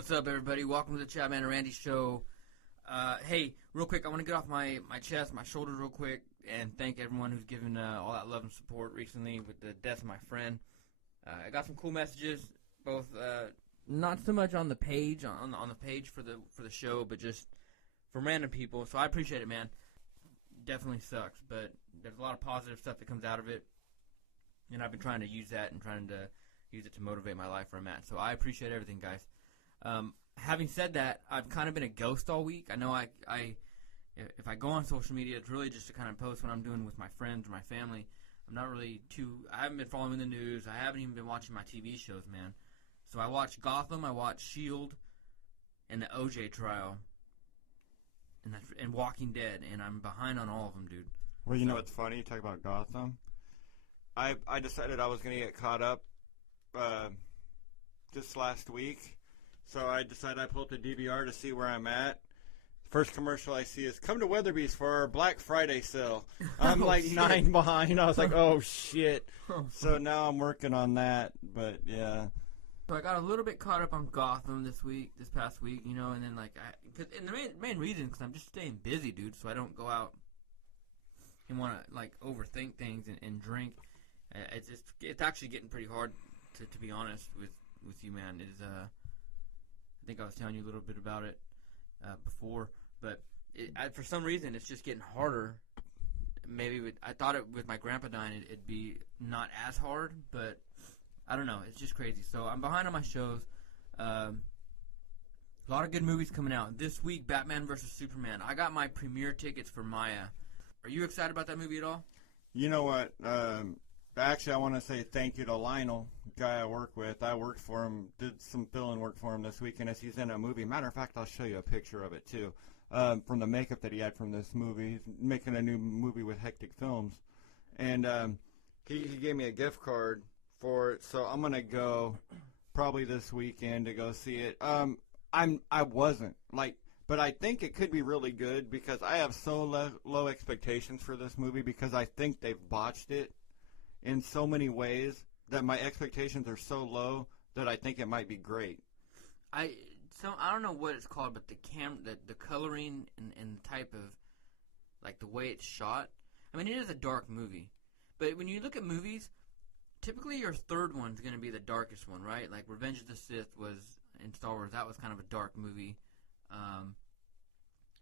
What's up, everybody? Welcome to the CHADMAN and RANDY show. Hey, real quick, I want to get off my chest, my shoulders real quick, and thank everyone who's given all that love and support recently with the death of my friend. I got some cool messages, both not so much on the page, on the page for the show, but just from random people. So I appreciate it, man. Definitely sucks, but there's a lot of positive stuff that comes out of it, and I've been trying to use that and trying to use it to motivate my life where I'm at. So I appreciate everything, guys. Having said that, I've kind of been a ghost all week. I know if I go on social media, it's really just to kind of post what I'm doing with my friends or my family. I'm not really I haven't been following the news. I haven't even been watching my TV shows, man. So I watched Gotham, I watched S.H.I.E.L.D., and the OJ trial, and Walking Dead, and I'm behind on all of them, dude. Well, you know what's funny? You talk about Gotham. I decided I was going to get caught up just last week. So I decided I pulled the DVR to see where I'm at. First commercial I see is, come to Weatherby's for our Black Friday sale. I'm shit. 9 behind. I was like, oh, shit. So now I'm working on that, but yeah. So I got a little bit caught up on Gotham this past week, you know, and then and the main reason is because I'm just staying busy, dude, so I don't go out and want to, overthink things and drink. It's actually getting pretty hard, to be honest with you, man. I think I was telling you a little bit about it before, but for some reason it's just getting harder. Maybe I thought with my grandpa dying it'd be not as hard, but I don't know. It's just crazy. So I'm behind on my shows. A lot of good movies coming out this week. Batman vs Superman. I got my premiere tickets for Maya. Are you excited about that movie at all? You know what? Actually, I want to say thank you to Lionel, guy I work with. I worked for him, did some fill-in work for him this weekend as he's in a movie. Matter of fact, I'll show you a picture of it, too, from the makeup that he had from this movie. He's making a new movie with Hectic Films. And he gave me a gift card for it, so I'm going to go probably this weekend to go see it. I wasn't, but I think it could be really good because I have so low expectations for this movie because I think they've botched it in so many ways that my expectations are so low that I think it might be great. I don't know what it's called, but the coloring and the type of the way it's shot. I mean, it is a dark movie, but when you look at movies, typically your third one's going to be the darkest one, right? Like Revenge of the Sith was in Star Wars. That was kind of a dark movie.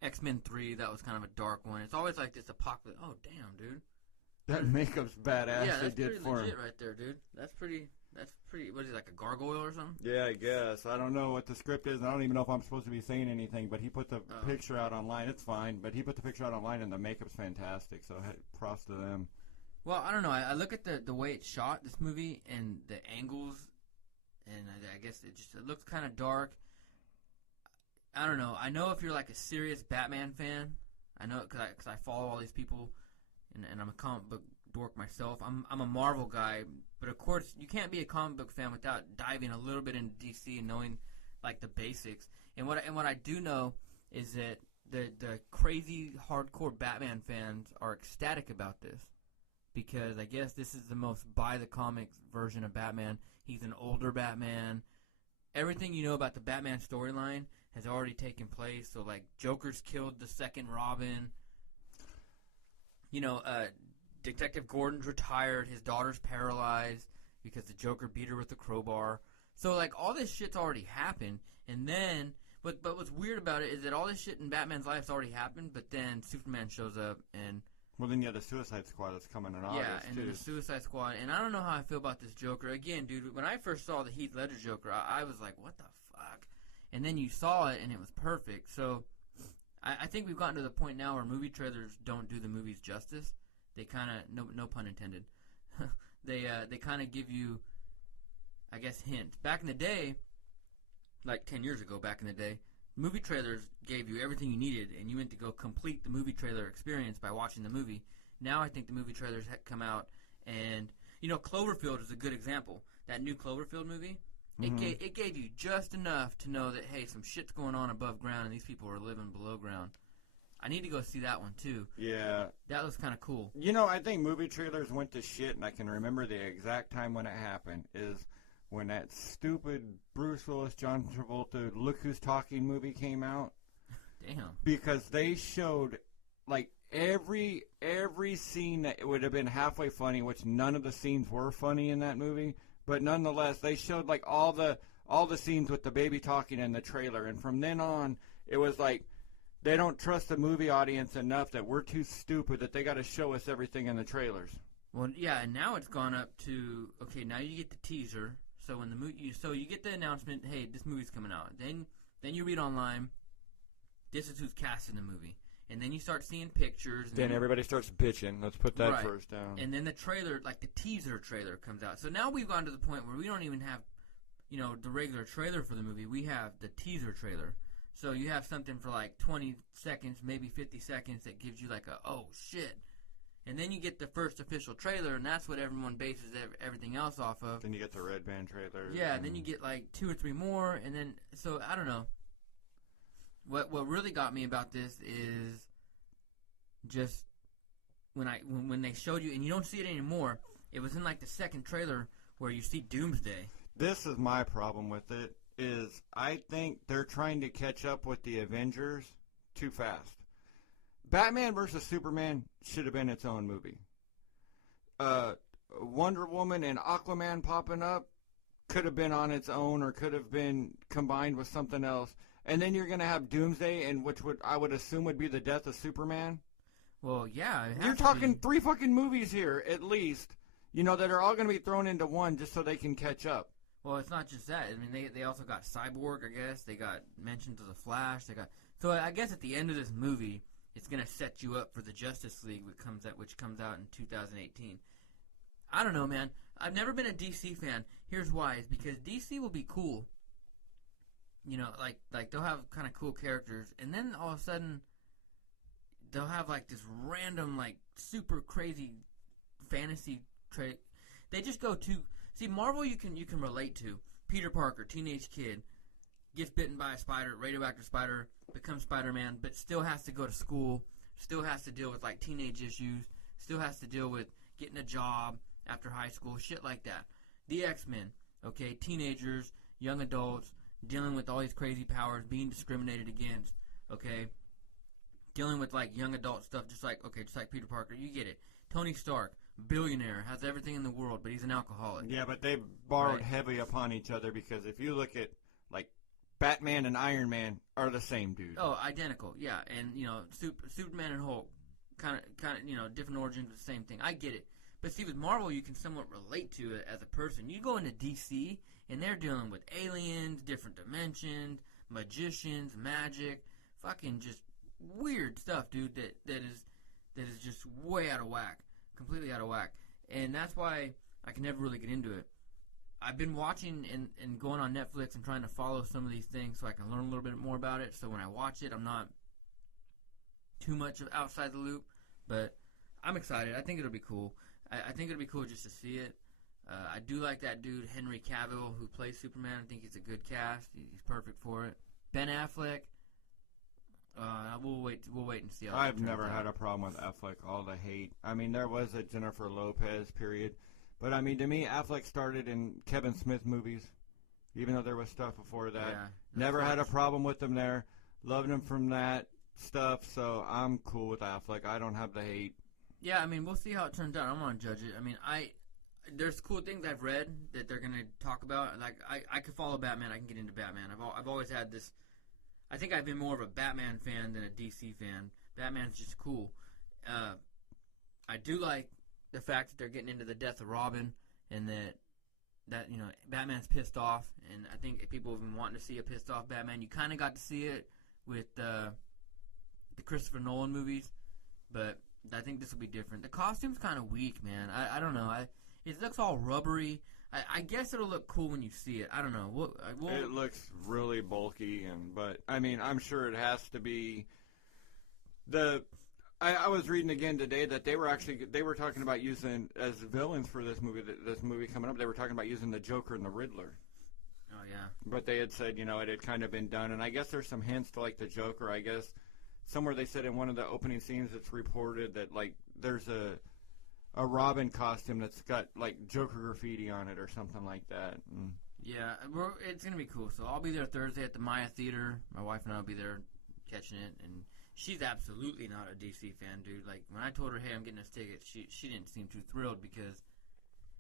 XMen 3, that was kind of a dark one. It's always like this apocalypse. Oh, damn, dude. That makeup's badass. Yeah, they did for him. Legit right there, dude. That's pretty. What is he, like a gargoyle or something? Yeah, I guess. I don't know what the script is. I don't even know if I'm supposed to be saying anything. But he put the picture out online. It's fine. But he put the picture out online, and the makeup's fantastic. So props to them. Well, I don't know. I look at the way it's shot, this movie, and the angles, and I guess it looks kind of dark. I don't know. I know if you're like a serious Batman fan, I know because I follow all these people. And I'm a comic book dork myself. I'm a Marvel guy, but of course you can't be a comic book fan without diving a little bit into DC and knowing the basics. And what I do know is that the crazy hardcore Batman fans are ecstatic about this because I guess this is the most by the comics version of Batman. He's an older Batman. Everything you know about the Batman storyline has already taken place. So Joker's killed the second Robin. You know, Detective Gordon's retired. His daughter's paralyzed because the Joker beat her with a crowbar. So, all this shit's already happened. And then, but what's weird about it is that all this shit in Batman's life's already happened, but then Superman shows up and... Well, then you have the Suicide Squad that's coming in August, yeah, and the Suicide Squad. And I don't know how I feel about this Joker. Again, dude, when I first saw the Heath Ledger Joker, I was like, what the fuck? And then you saw it, and it was perfect. So... I think we've gotten to the point now where movie trailers don't do the movies justice. They kind of, no pun intended, they kind of give you, I guess, hints. Back in the day, 10 years ago, back in the day, movie trailers gave you everything you needed, and you went to go complete the movie trailer experience by watching the movie. Now I think the movie trailers come out, and, Cloverfield is a good example. That new Cloverfield movie. It gave you just enough to know that, hey, some shit's going on above ground and these people are living below ground. I need to go see that one, too. Yeah. That was kind of cool. I think movie trailers went to shit, and I can remember the exact time when it happened, is when that stupid Bruce Willis, John Travolta, Look Who's Talking movie came out. Damn. Because they showed, like, every scene that would have been halfway funny, which none of the scenes were funny in that movie, but nonetheless, they showed, like, all the scenes with the baby talking in the trailer, and from then on, it was like, they don't trust the movie audience enough that we're too stupid that they got to show us everything in the trailers. Well, yeah, and now it's gone up to, okay, now you get the teaser, so when the you get the announcement, hey, this movie's coming out, then you read online, this is who's cast in the movie. And then you start seeing pictures. Then everybody starts bitching. Let's put that first down. And then the trailer, like the teaser trailer, comes out. So now we've gone to the point where we don't even have, the regular trailer for the movie. We have the teaser trailer. So you have something for like 20 seconds, maybe 50 seconds that gives you like a, oh, shit. And then you get the first official trailer, and that's what everyone bases everything else off of. Then you get the Red Band trailer. Yeah, then you get like 2 or 3 more, and then, so I don't know. What really got me about this is just when they showed you, and you don't see it anymore, it was in like the second trailer where you see Doomsday. This is my problem with it, is I think they're trying to catch up with the Avengers too fast. Batman vs. Superman should have been its own movie. Wonder Woman and Aquaman popping up could have been on its own or could have been combined with something else. And then you're going to have Doomsday, and which I would assume would be the death of Superman. Well, yeah. You're talking 3 fucking movies here, at least, that are all going to be thrown into one just so they can catch up. Well, it's not just that. I mean, they also got Cyborg, I guess. They got mentions of the Flash. So I guess at the end of this movie, it's going to set you up for the Justice League, which comes out in 2018. I don't know, man. I've never been a DC fan. Here's why. It's because DC will be cool. Like they'll have kind of cool characters, and then all of a sudden, they'll have like this random, like super crazy fantasy trait. They just go to Marvel. You can relate to Peter Parker, teenage kid, gets bitten by a spider, radioactive spider, becomes Spider-Man, but still has to go to school, still has to deal with like teenage issues, still has to deal with getting a job after high school, shit like that. The X-Men, okay, teenagers, young adults, dealing with all these crazy powers, being discriminated against, okay? Dealing with, like, young adult stuff, just like Peter Parker. You get it. Tony Stark, billionaire, has everything in the world, but he's an alcoholic. Yeah, but they borrowed heavy upon each other because if you look at, like, Batman and Iron Man are the same dude. Oh, identical, yeah. And, Superman and Hulk, kind of, different origins, the same thing. I get it. But see, with Marvel, you can somewhat relate to it as a person. You go into DC, and they're dealing with aliens, different dimensions, magicians, magic, fucking just weird stuff, dude, that is just way out of whack, completely out of whack. And that's why I can never really get into it. I've been watching and going on Netflix and trying to follow some of these things so I can learn a little bit more about it. So when I watch it, I'm not too much outside the loop, but I'm excited. I think it'll be cool. I think it'll be cool just to see it. I do like that dude, Henry Cavill, who plays Superman. I think he's a good cast. He's perfect for it. Ben Affleck, we'll wait and see how I've never had a problem with Affleck, all the hate. I mean, there was a Jennifer Lopez period. But, I mean, to me, Affleck started in Kevin Smith movies, even though there was stuff before that. Yeah, never had a problem with him there. Loved him from that stuff, so I'm cool with Affleck. I don't have the hate. Yeah, I mean, we'll see how it turns out. I'm going to judge it. I mean, there's cool things I've read that they're going to talk about. Like, I could follow Batman. I can get into Batman. I've always had this. I think I've been more of a Batman fan than a DC fan. Batman's just cool. I do like the fact that they're getting into the death of Robin and that Batman's pissed off. And I think people have been wanting to see a pissed off Batman. You kind of got to see it with the Christopher Nolan movies, but I think this will be different. The costume's kind of weak, man. I don't know. It looks all rubbery. I guess it'll look cool when you see it. I don't know. It looks really bulky, but I mean, I'm sure it has to be I was reading again today that they were talking about using as villains for this movie coming up. They were talking about using the Joker and the Riddler. Oh yeah. But they had said, it had kind of been done, and I guess there's some hints to like the Joker. I guess somewhere they said in one of the opening scenes it's reported that like there's a a Robin costume that's got like Joker graffiti on it or something like that. And yeah, it's gonna be cool. So I'll be there Thursday at the Maya Theater. My wife and I will be there catching it, and she's absolutely not a DC fan, dude. Like when I told her, "Hey, I'm getting us tickets," she didn't seem too thrilled because,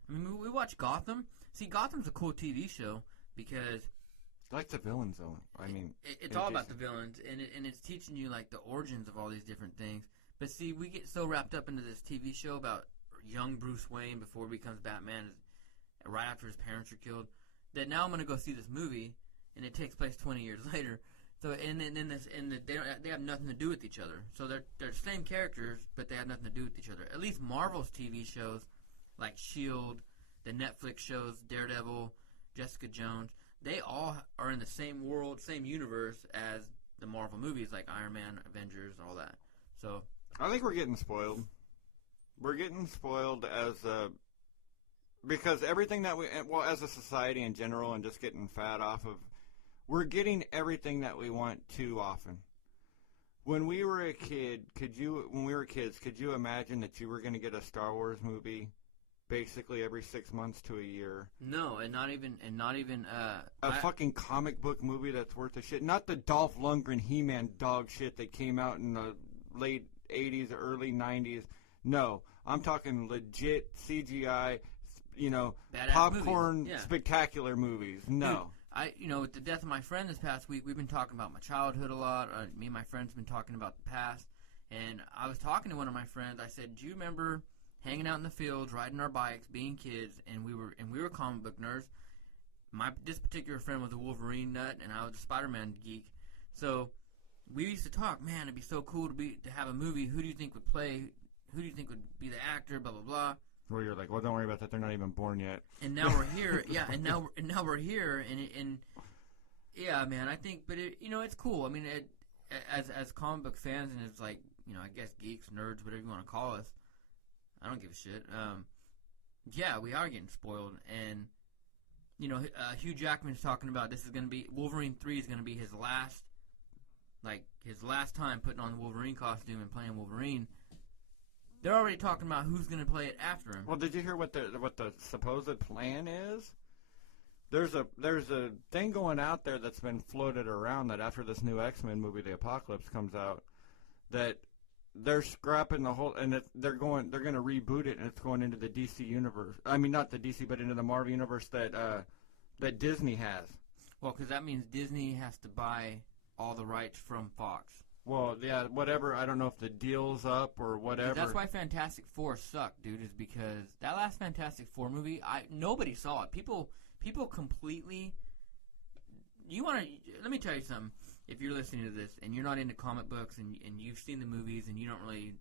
I mean, we watched Gotham. See, Gotham's a cool TV show because I like the villains, though. I mean, it's all about the villains, and it's teaching you like the origins of all these different things. But see, we get so wrapped up into this TV show about young Bruce Wayne before he becomes Batman, right after his parents are killed, that now I'm going to go see this movie, and it takes place 20 years later. So they have nothing to do with each other. So they're the same characters, but they have nothing to do with each other. At least Marvel's TV shows, like S.H.I.E.L.D., the Netflix shows, Daredevil, Jessica Jones, they all are in the same world, same universe as the Marvel movies, like Iron Man, Avengers, all that. So I think we're getting spoiled. We're getting spoiled because everything that as a society in general, and just getting fat off of, we're getting everything that we want too often. When we were kids, could you imagine that you were going to get a Star Wars movie basically every 6 months to a year? No, and not even a fucking comic book movie that's worth a shit. Not the Dolph Lundgren He-Man dog shit that came out in the late 80s, early 90s. No, I'm talking legit CGI, badass popcorn movies. Yeah. spectacular movies. No. Dude, with the death of my friend this past week, we've been talking about my childhood a lot. Me and my friends have been talking about the past. And I was talking to one of my friends. I said, "Do you remember hanging out in the fields, riding our bikes, being kids, and we were comic book nerds? This particular friend was a Wolverine nut, and I was a SpiderMan geek. So we used to talk, man, it'd be so cool to have a movie. Who do you think would play? Who do you think would be the actor? Blah blah blah." Where you're like, well, don't worry about that. They're not even born yet. And now we're here. Yeah, and now we're here. And yeah, man, I think, but it's cool. I mean, as comic book fans, and it's like, I guess geeks, nerds, whatever you want to call us. I don't give a shit. Yeah, we are getting spoiled, and Hugh Jackman's talking about this is going to be Wolverine 3 is going to be his last time putting on the Wolverine costume and playing Wolverine. They're already talking about who's going to play it after him. Well, did you hear what the supposed plan is? There's a thing going out there that's been floated around that after this new XMen movie, the Apocalypse, comes out, that they're scrapping the whole, and they're going to reboot it, and it's going into the DC universe. I mean, not the DC, but into the Marvel universe that Disney has. Well, because that means Disney has to buy all the rights from Fox. Well, yeah, whatever. I don't know if the deal's up or whatever. That's why Fantastic Four sucked, dude, is because that last Fantastic Four movie, nobody saw it. People completely. Let me tell you something. If you're listening to this and you're not into comic books and you've seen the movies and you don't really,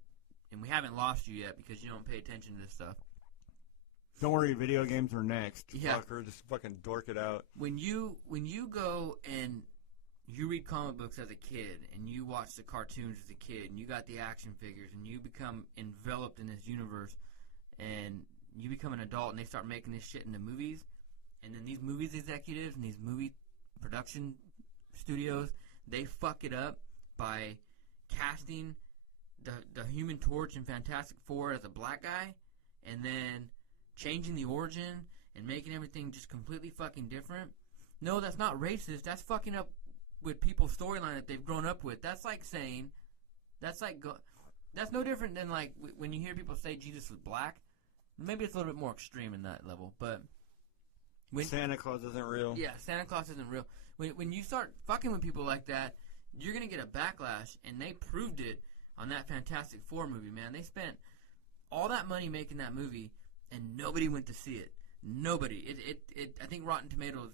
and we haven't lost you yet because you don't pay attention to this stuff. Don't worry, video games are next. Yeah. Fucker, just fucking dork it out. When you go and you read comic books as a kid, and you watch the cartoons as a kid, and you got the action figures, and you become enveloped in this universe, and you become an adult, and they start making this shit into movies, and then these movies executives and these movie production studios, they fuck it up by casting the Human Torch in Fantastic Four as a black guy, and then changing the origin and making everything just completely fucking different. No, that's not racist. That's fucking up with people's storyline that they've grown up with. That's like saying, that's no different than like when you hear people say Jesus was black. Maybe it's a little bit more extreme in that level, but Santa Claus isn't real. Yeah, Santa Claus isn't real. When you start fucking with people like that, you're gonna get a backlash, and they proved it on that Fantastic Four movie, man. They spent all that money making that movie, and nobody went to see it. Nobody. I think Rotten Tomatoes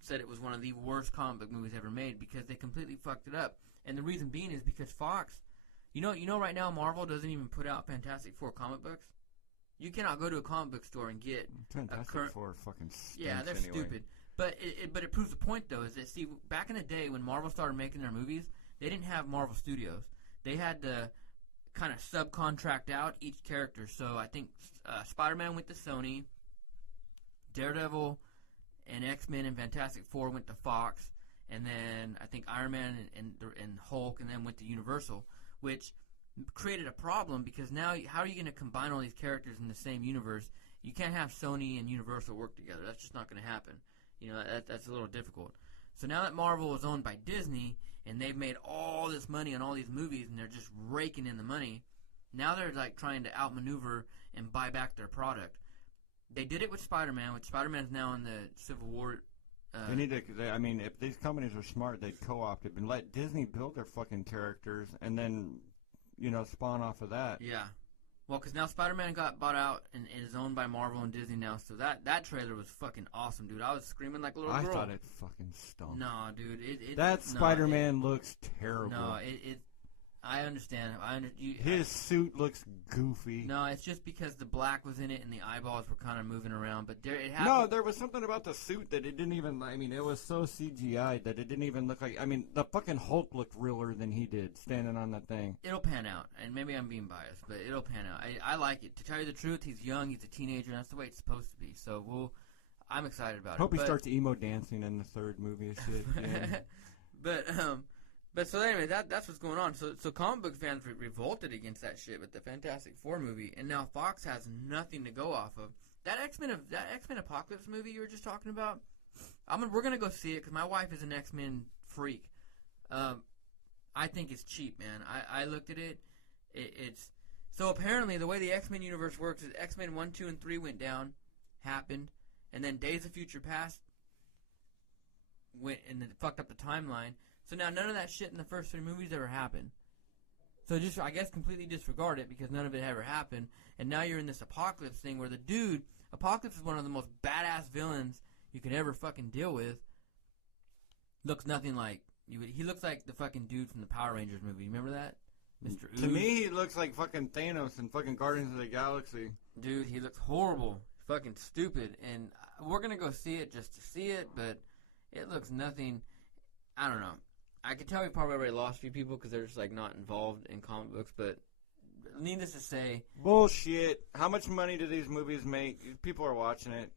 said it was one of the worst comic book movies ever made because they completely fucked it up. And the reason being is because Fox, you know right now Marvel doesn't even put out Fantastic Four comic books. You cannot go to a comic book store and get Fantastic Four fucking stinks. Yeah, they're anyway. stupid. But it proves the point though, is that see, back in the day when Marvel started making their movies, they didn't have Marvel Studios. They had to kind of subcontract out each character. So I think Spider-Man went to Sony, Daredevil and X-Men and Fantastic Four went to Fox, and then I think Iron Man and Hulk, and then went to Universal, which created a problem because now how are you going to combine all these characters in the same universe? You can't have Sony and Universal work together. That's just not going to happen. You know, that's a little difficult. So now that Marvel is owned by Disney and they've made all this money on all these movies and they're just raking in the money, now they're like trying to outmaneuver and buy back their product. They did it with Spider-Man, which Spider-Man's now in the Civil War. They need to. I mean, if these companies are smart, they'd co-opt it and let Disney build their fucking characters, and then, you know, spawn off of that. Yeah. Well, because now Spider-Man got bought out and is owned by Marvel and Disney now, so that trailer was fucking awesome, dude. I was screaming like a little girl. I thought it fucking stunk. No, dude. That Spider-Man looks terrible. No, I understand. His suit looks goofy. No, it's just because the black was in it and the eyeballs were kind of moving around. But there was something about the suit that it didn't even. I mean, it was so CGI'd that it didn't even look like. I mean, the fucking Hulk looked realer than he did standing on that thing. It'll pan out, and maybe I'm being biased, but it'll pan out. I like it. To tell you the truth, he's young, he's a teenager, and that's the way it's supposed to be. So I'm excited about it. Hope he starts emo dancing in the third movie and shit. Yeah. But so anyway, that's what's going on. So comic book fans revolted against that shit with the Fantastic Four movie, and now Fox has nothing to go off of. That X-Men Apocalypse movie you were just talking about, we're gonna go see it because my wife is an X-Men freak. I think it's cheap, man. I looked at it. It's so apparently the way the X-Men universe works is X-Men 1, 2, and 3 happened, and then Days of Future Past went and it fucked up the timeline. So now none of that shit in the first 3 movies ever happened. So just, I guess, completely disregard it because none of it ever happened. And now you're in this Apocalypse thing where the dude, Apocalypse is one of the most badass villains you could ever fucking deal with. Looks nothing like, he looks like the fucking dude from the Power Rangers movie. Remember that? Mr. Ooze? To me, he looks like fucking Thanos in fucking Guardians of the Galaxy. Dude, he looks horrible. Fucking stupid. And we're going to go see it just to see it, but it looks nothing, I don't know. I could tell we probably already lost a few people because they're just like not involved in comic books, but needless to say, bullshit. How much money do these movies make? People are watching it.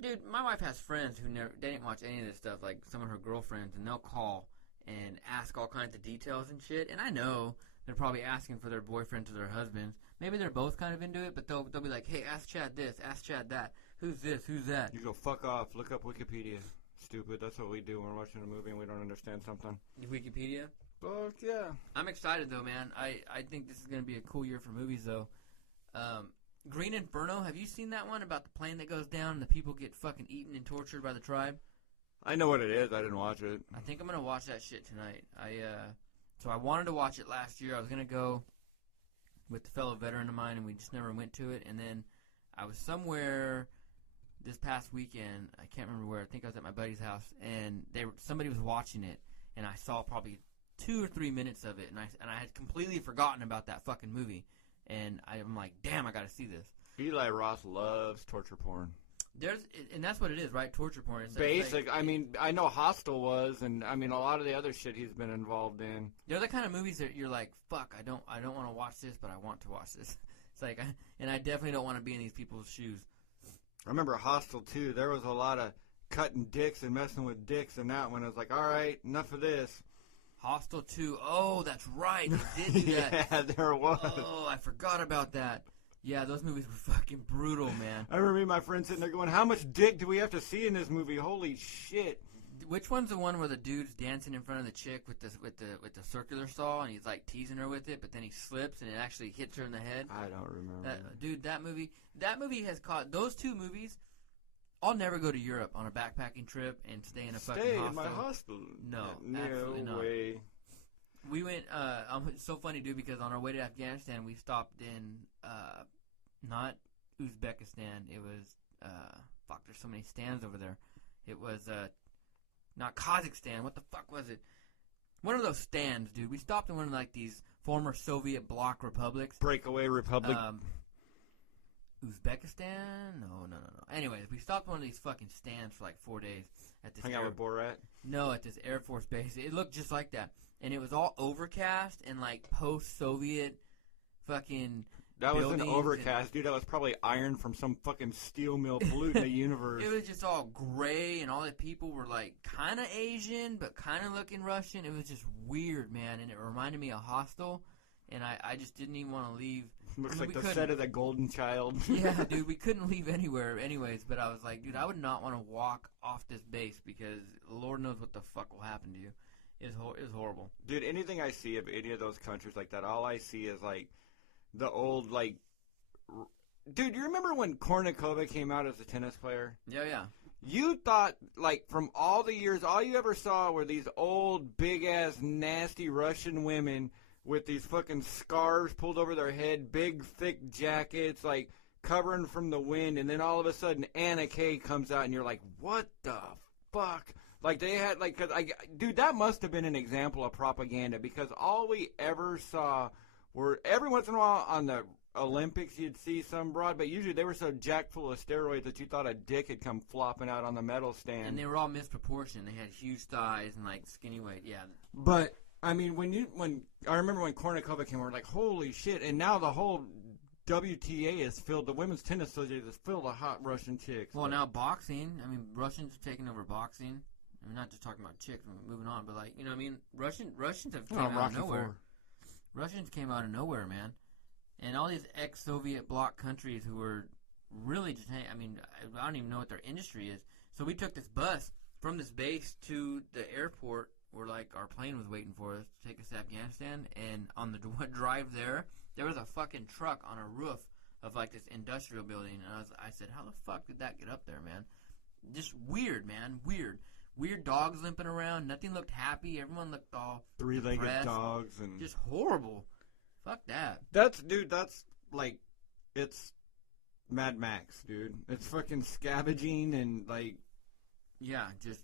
Dude, my wife has friends who they didn't watch any of this stuff, like some of her girlfriends, and they'll call and ask all kinds of details and shit. And I know they're probably asking for their boyfriends or their husbands. Maybe they're both kind of into it, but they'll be like, hey, ask Chad this, ask Chad that. Who's this? Who's that? You go fuck off. Look up Wikipedia. Stupid. That's what we do when we're watching a movie and we don't understand something. Wikipedia? Fuck yeah. I'm excited though, man. I think this is going to be a cool year for movies though. Green Inferno, have you seen that one about the plane that goes down and the people get fucking eaten and tortured by the tribe? I know what it is. I didn't watch it. I think I'm going to watch that shit tonight. So I wanted to watch it last year. I was going to go with a fellow veteran of mine and we just never went to it. And then I was somewhere this past weekend, I can't remember where. I think I was at my buddy's house, and somebody was watching it, and I saw probably 2 or 3 minutes of it, and I had completely forgotten about that fucking movie, and I'm like, damn, I got to see this. Eli Roth loves torture porn. And that's what it is, right? Torture porn. It's basic. I mean, I know Hostel was, and I mean a lot of the other shit he's been involved in. They're the kind of movies that you're like, fuck, I don't want to watch this, but I want to watch this. It's like, and I definitely don't want to be in these people's shoes. I remember Hostel 2. There was a lot of cutting dicks and messing with dicks in that one. I was like, all right, enough of this. Hostel 2. Oh, that's right. They did do that. Yeah, there was. Oh, I forgot about that. Yeah, those movies were fucking brutal, man. I remember my friend sitting there going, how much dick do we have to see in this movie? Holy shit. Which one's the one where the dude's dancing in front of the chick with the circular saw and he's like teasing her with it, but then he slips and it actually hits her in the head? I don't remember. Dude, that movie has caught those 2 movies. I'll never go to Europe on a backpacking trip and stay in a fucking hostel. Stay in my hostel? No, absolutely not. No way. We went. It's so funny, dude, because on our way to Afghanistan, we stopped in not Uzbekistan. It was there's so many stands over there. It was not Kazakhstan. What the fuck was it? One of those stands, dude. We stopped in one of like these former Soviet bloc republics. Breakaway republic. Uzbekistan? No. Anyways, we stopped in one of these fucking stands for like 4 days at this. Hang out with Borat? No, at this Air Force base. It looked just like that, and it was all overcast and like post-Soviet fucking. That was an overcast, dude. That was probably iron from some fucking steel mill polluting the universe. It was just all gray, and all the people were like kind of Asian, but kind of looking Russian. It was just weird, man, and it reminded me of Hostel. and I just didn't even want to leave. Looks like the couldn't. set of The Golden Child. Yeah, dude, we couldn't leave anywhere anyways, but I was like, dude, I would not want to walk off this base because Lord knows what the fuck will happen to you. It was horrible. Dude, anything I see of any of those countries like that, all I see is, like, the old, like... Dude, you remember when Kornikova came out as a tennis player? Yeah. You thought, like, from all the years, all you ever saw were these old, big-ass, nasty Russian women with these fucking scarves pulled over their head, big, thick jackets, like, covering from the wind, and then all of a sudden Anna Kay comes out, and you're like, what the fuck? Like, they had, like, dude, that must have been an example of propaganda, because all we ever saw were, every once in a while on the Olympics, you'd see some broad, but usually they were so jacked full of steroids that you thought a dick had come flopping out on the medal stand. And they were all misproportioned. They had huge thighs and, like, skinny weight, yeah. But... I mean, when I remember when Kornikova came, we were like, holy shit! And now the whole WTA is filled. The Women's Tennis Association is filled of hot Russian chicks. Well, now boxing. I mean, Russians have taken over boxing. I mean, not just talking about chicks. Moving on, but like, you know, what I mean, Russians have came out of nowhere. Russians came out of nowhere, man. And all these ex-Soviet bloc countries who were really just, I mean, I don't even know what their industry is. So we took this bus from this base to the airport. Where, like, our plane was waiting for us to take us to Afghanistan, and on the drive there was a fucking truck on a roof of, like, this industrial building, and I said, how the fuck did that get up there, man? Just weird, man, weird dogs limping around, nothing looked happy, everyone looked all three-legged depressed. dogs, and just horrible. Fuck that. That's, like, it's Mad Max, dude. It's fucking scavenging and, like... Yeah, just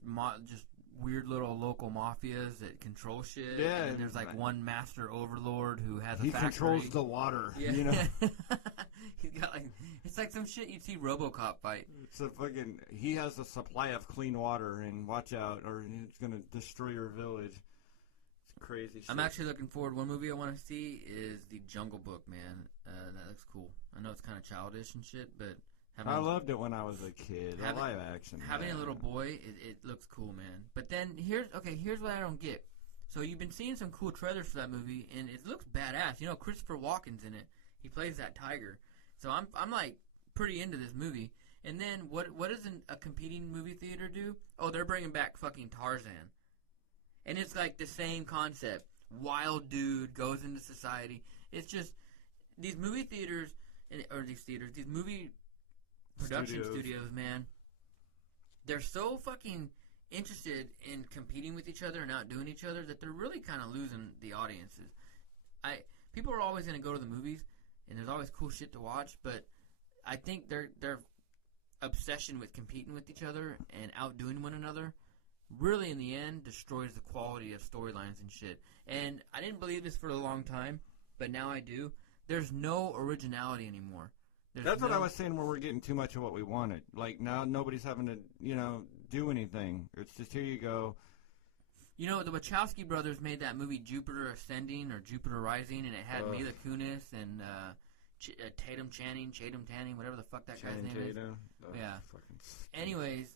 weird little local mafias that control shit. Yeah, and there's like one master overlord who has a he factory. controls the water. Yeah. You know, he's got like it's like some shit you'd see RoboCop fight. It's a fucking. He has a supply of clean water, and watch out, or he's gonna destroy your village. It's crazy shit. I'm actually looking forward. One movie I want to see is The Jungle Book, man. That looks cool. I know it's kind of childish and shit, but. I loved it when I was a kid. The live action. Having a little boy, it looks cool, man. But then here's what I don't get. So you've been seeing some cool trailers for that movie, and it looks badass. You know, Christopher Walken's in it. He plays that tiger. So I'm like pretty into this movie. And then what does a competing movie theater do? Oh, they're bringing back fucking Tarzan. And it's like the same concept. Wild dude goes into society. It's just these movie theaters, these movie production studios, man, they're so fucking interested in competing with each other and outdoing each other that they're really kind of losing the audiences. People are always going to go to the movies, and there's always cool shit to watch, but I think their obsession with competing with each other and outdoing one another really, in the end, destroys the quality of storylines and shit. And I didn't believe this for a long time, but now I do. There's no originality anymore. That's what I was saying, where we're getting too much of what we wanted. Like, now nobody's having to, do anything. It's just, here you go. You know, the Wachowski brothers made that movie Jupiter Ascending or Jupiter Rising, and it had Mila Kunis and Tatum Channing, whatever the fuck that guy's name is. Yeah. Anyways,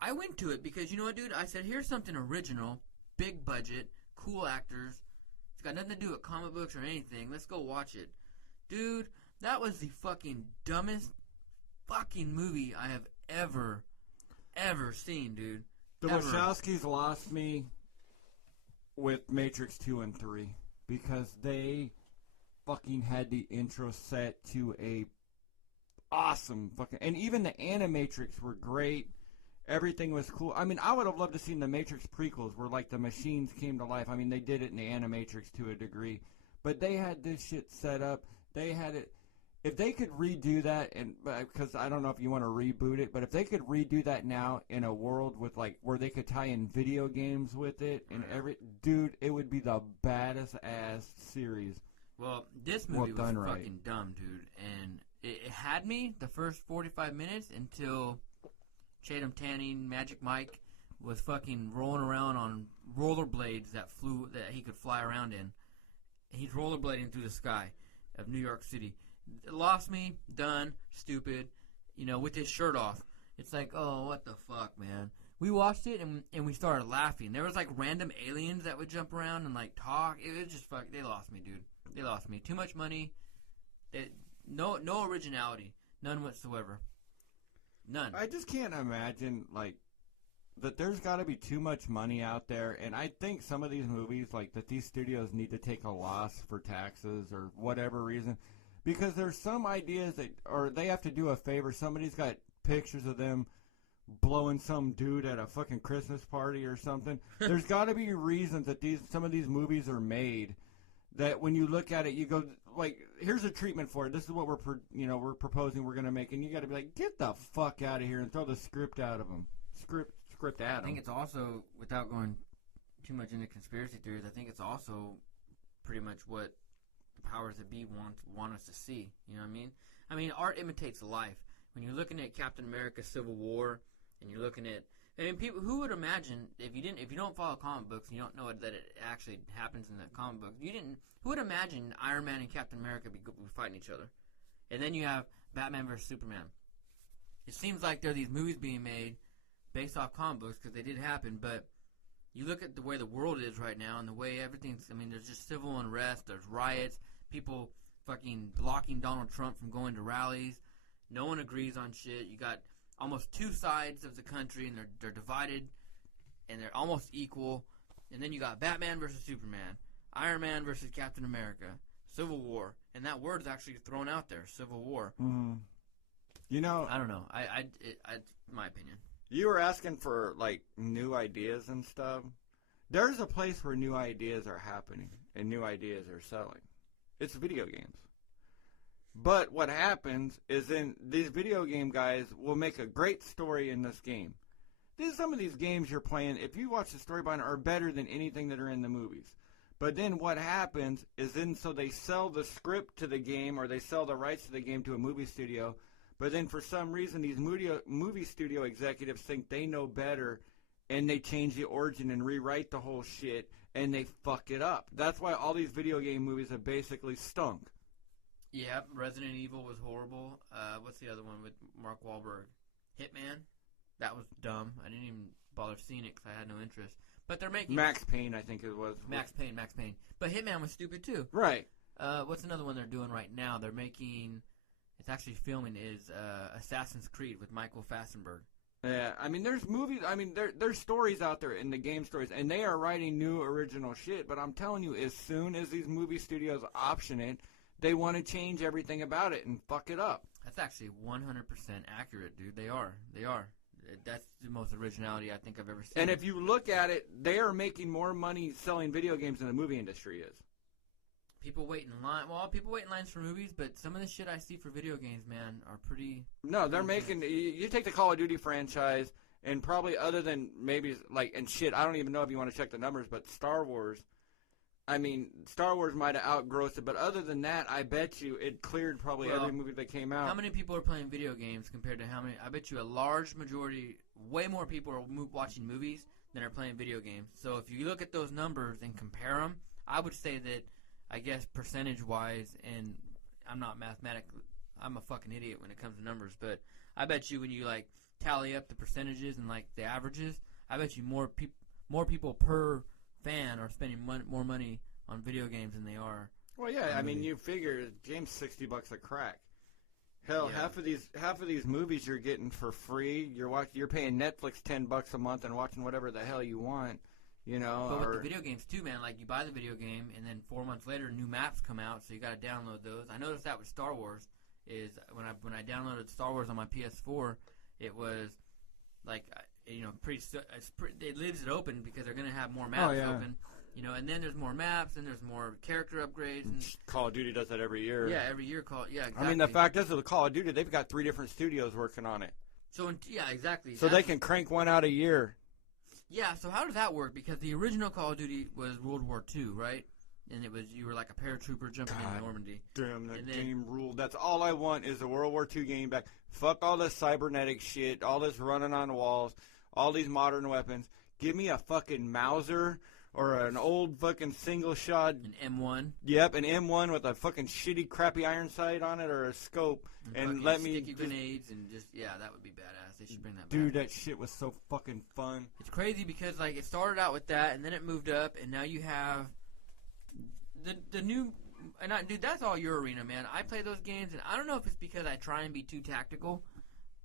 I went to it because, you know what, dude? I said, here's something original, big budget, cool actors. It's got nothing to do with comic books or anything. Let's go watch it. Dude, that was the fucking dumbest fucking movie I have ever seen, dude. The Wachowskis lost me with Matrix 2 and 3 because they fucking had the intro set to a awesome fucking... And even the Animatrix were great. Everything was cool. I mean, I would have loved to seen the Matrix prequels where, like, the machines came to life. I mean, they did it in the Animatrix to a degree. But they had this shit set up. They had it... If they could redo that, and because I don't know if you want to reboot it, but if they could redo that now in a world with, like, where they could tie in video games with it and dude, it would be the baddest ass series. Well, this movie was fucking dumb, dude, and it had me the first 45 minutes until Tatum Channing, Magic Mike, was fucking rolling around on rollerblades that he could fly around in. He's rollerblading through the sky of New York City. It lost me, done, stupid, with his shirt off. It's like, oh, what the fuck, man. We watched it, and we started laughing. There was, like, random aliens that would jump around and, like, talk. It was just they lost me, dude. They lost me. Too much money. No originality. None whatsoever. None. I just can't imagine, like, that there's got to be too much money out there, and I think some of these movies, like, that these studios need to take a loss for taxes or whatever reason, because there's some ideas that, or they have to do a favor. Somebody's got pictures of them blowing some dude at a fucking Christmas party or something. There's got to be reasons that some of these movies are made that when you look at it, you go, like, here's a treatment for it. This is what we're proposing we're going to make, and you got to be like, get the fuck out of here and throw the script out of them. Script at them. I think it's also, without going too much into conspiracy theories, I think it's also pretty much what the powers that be want us to see. You know what I mean? I mean, art imitates life. When you're looking at Captain America: Civil War, and you're looking at, I mean, people who would imagine if you don't follow comic books and you don't know that it actually happens in the comic book, who would imagine Iron Man and Captain America be fighting each other, and then you have Batman versus Superman. It seems like there are these movies being made based off comic books because they did happen, but you look at the way the world is right now and the way everything's, I mean, there's just civil unrest, there's riots, people fucking blocking Donald Trump from going to rallies, no one agrees on shit, you got almost two sides of the country and they're divided and they're almost equal, and then you got Batman versus Superman, Iron Man versus Captain America, Civil War, and that word's actually thrown out there, Civil War. Mm-hmm. You know, I don't know, it's my opinion. You were asking for, like, new ideas and stuff. There's a place where new ideas are happening and new ideas are selling. It's video games. But what happens is then these video game guys will make a great story in this game. Some of these games you're playing, if you watch the story behind it, are better than anything that are in the movies. But then what happens is then so they sell the script to the game or they sell the rights to the game to a movie studio. But then for some reason, these movie studio executives think they know better, and they change the origin and rewrite the whole shit, and they fuck it up. That's why all these video game movies have basically stunk. Yeah, Resident Evil was horrible. What's the other one with Mark Wahlberg? Hitman? That was dumb. I didn't even bother seeing it because I had no interest. But they're making... Max Payne, I think it was. Max Payne. But Hitman was stupid, too. Right. What's another one they're doing right now? They're making... It's actually filming is Assassin's Creed with Michael Fassbender. Yeah, I mean, there's movies. I mean, there's stories out there in the game stories, and they are writing new original shit. But I'm telling you, as soon as these movie studios option it, they want to change everything about it and fuck it up. That's actually 100% accurate, dude. They are. That's the most originality I think I've ever seen. And if you look at it, they are making more money selling video games than the movie industry is. People wait in line. Well, people wait in lines for movies, but some of the shit I see for video games, man, are pretty... No, they're making... You take the Call of Duty franchise, and probably other than maybe, like, and shit, I don't even know if you want to check the numbers, but Star Wars, I mean, Star Wars might have outgrossed it, but other than that, I bet you it cleared probably every movie that came out. How many people are playing video games compared to how many... I bet you a large majority, way more people are watching movies than are playing video games. So if you look at those numbers and compare them, I would say that... I guess percentage-wise, and I'm not mathematically, I'm a fucking idiot when it comes to numbers, but I bet you when you, like, tally up the percentages and, like, the averages, I bet you more people per fan are spending more money on video games than they are. Well, yeah, I mean, you figure game's $60 a crack. Hell, yeah. half of these movies you're getting for free. You're paying Netflix $10 a month and watching whatever the hell you want. You know, but with the video games too, man, like you buy the video game and then 4 months later new maps come out, so you got to download those. I noticed that with Star Wars is when I downloaded Star Wars on my PS4, it was like it leaves it open because they're gonna have more maps open, you know, and then there's more maps and there's more character upgrades. And Call of Duty does that every year. Yeah, every year. Exactly. I mean, the fact is, with the Call of Duty, they've got 3 different studios working on it. So yeah, exactly. So they can crank one out a year. Yeah, so how does that work? Because the original Call of Duty was World War II, right? And you were like a paratrooper jumping into Normandy. Damn, that game ruled. That's all I want is a World War II game back. Fuck all this cybernetic shit, all this running on walls, all these modern weapons. Give me a fucking Mauser or an old fucking single shot. An M1. Yep, an M1 with a fucking shitty, crappy iron sight on it or a scope. And let me sticky grenades and just that would be badass. They should bring that back. Dude, that shit was so fucking fun. It's crazy because like it started out with that and then it moved up and now you have the new dude, that's all your arena, man. I play those games, and I don't know if it's because I try and be too tactical.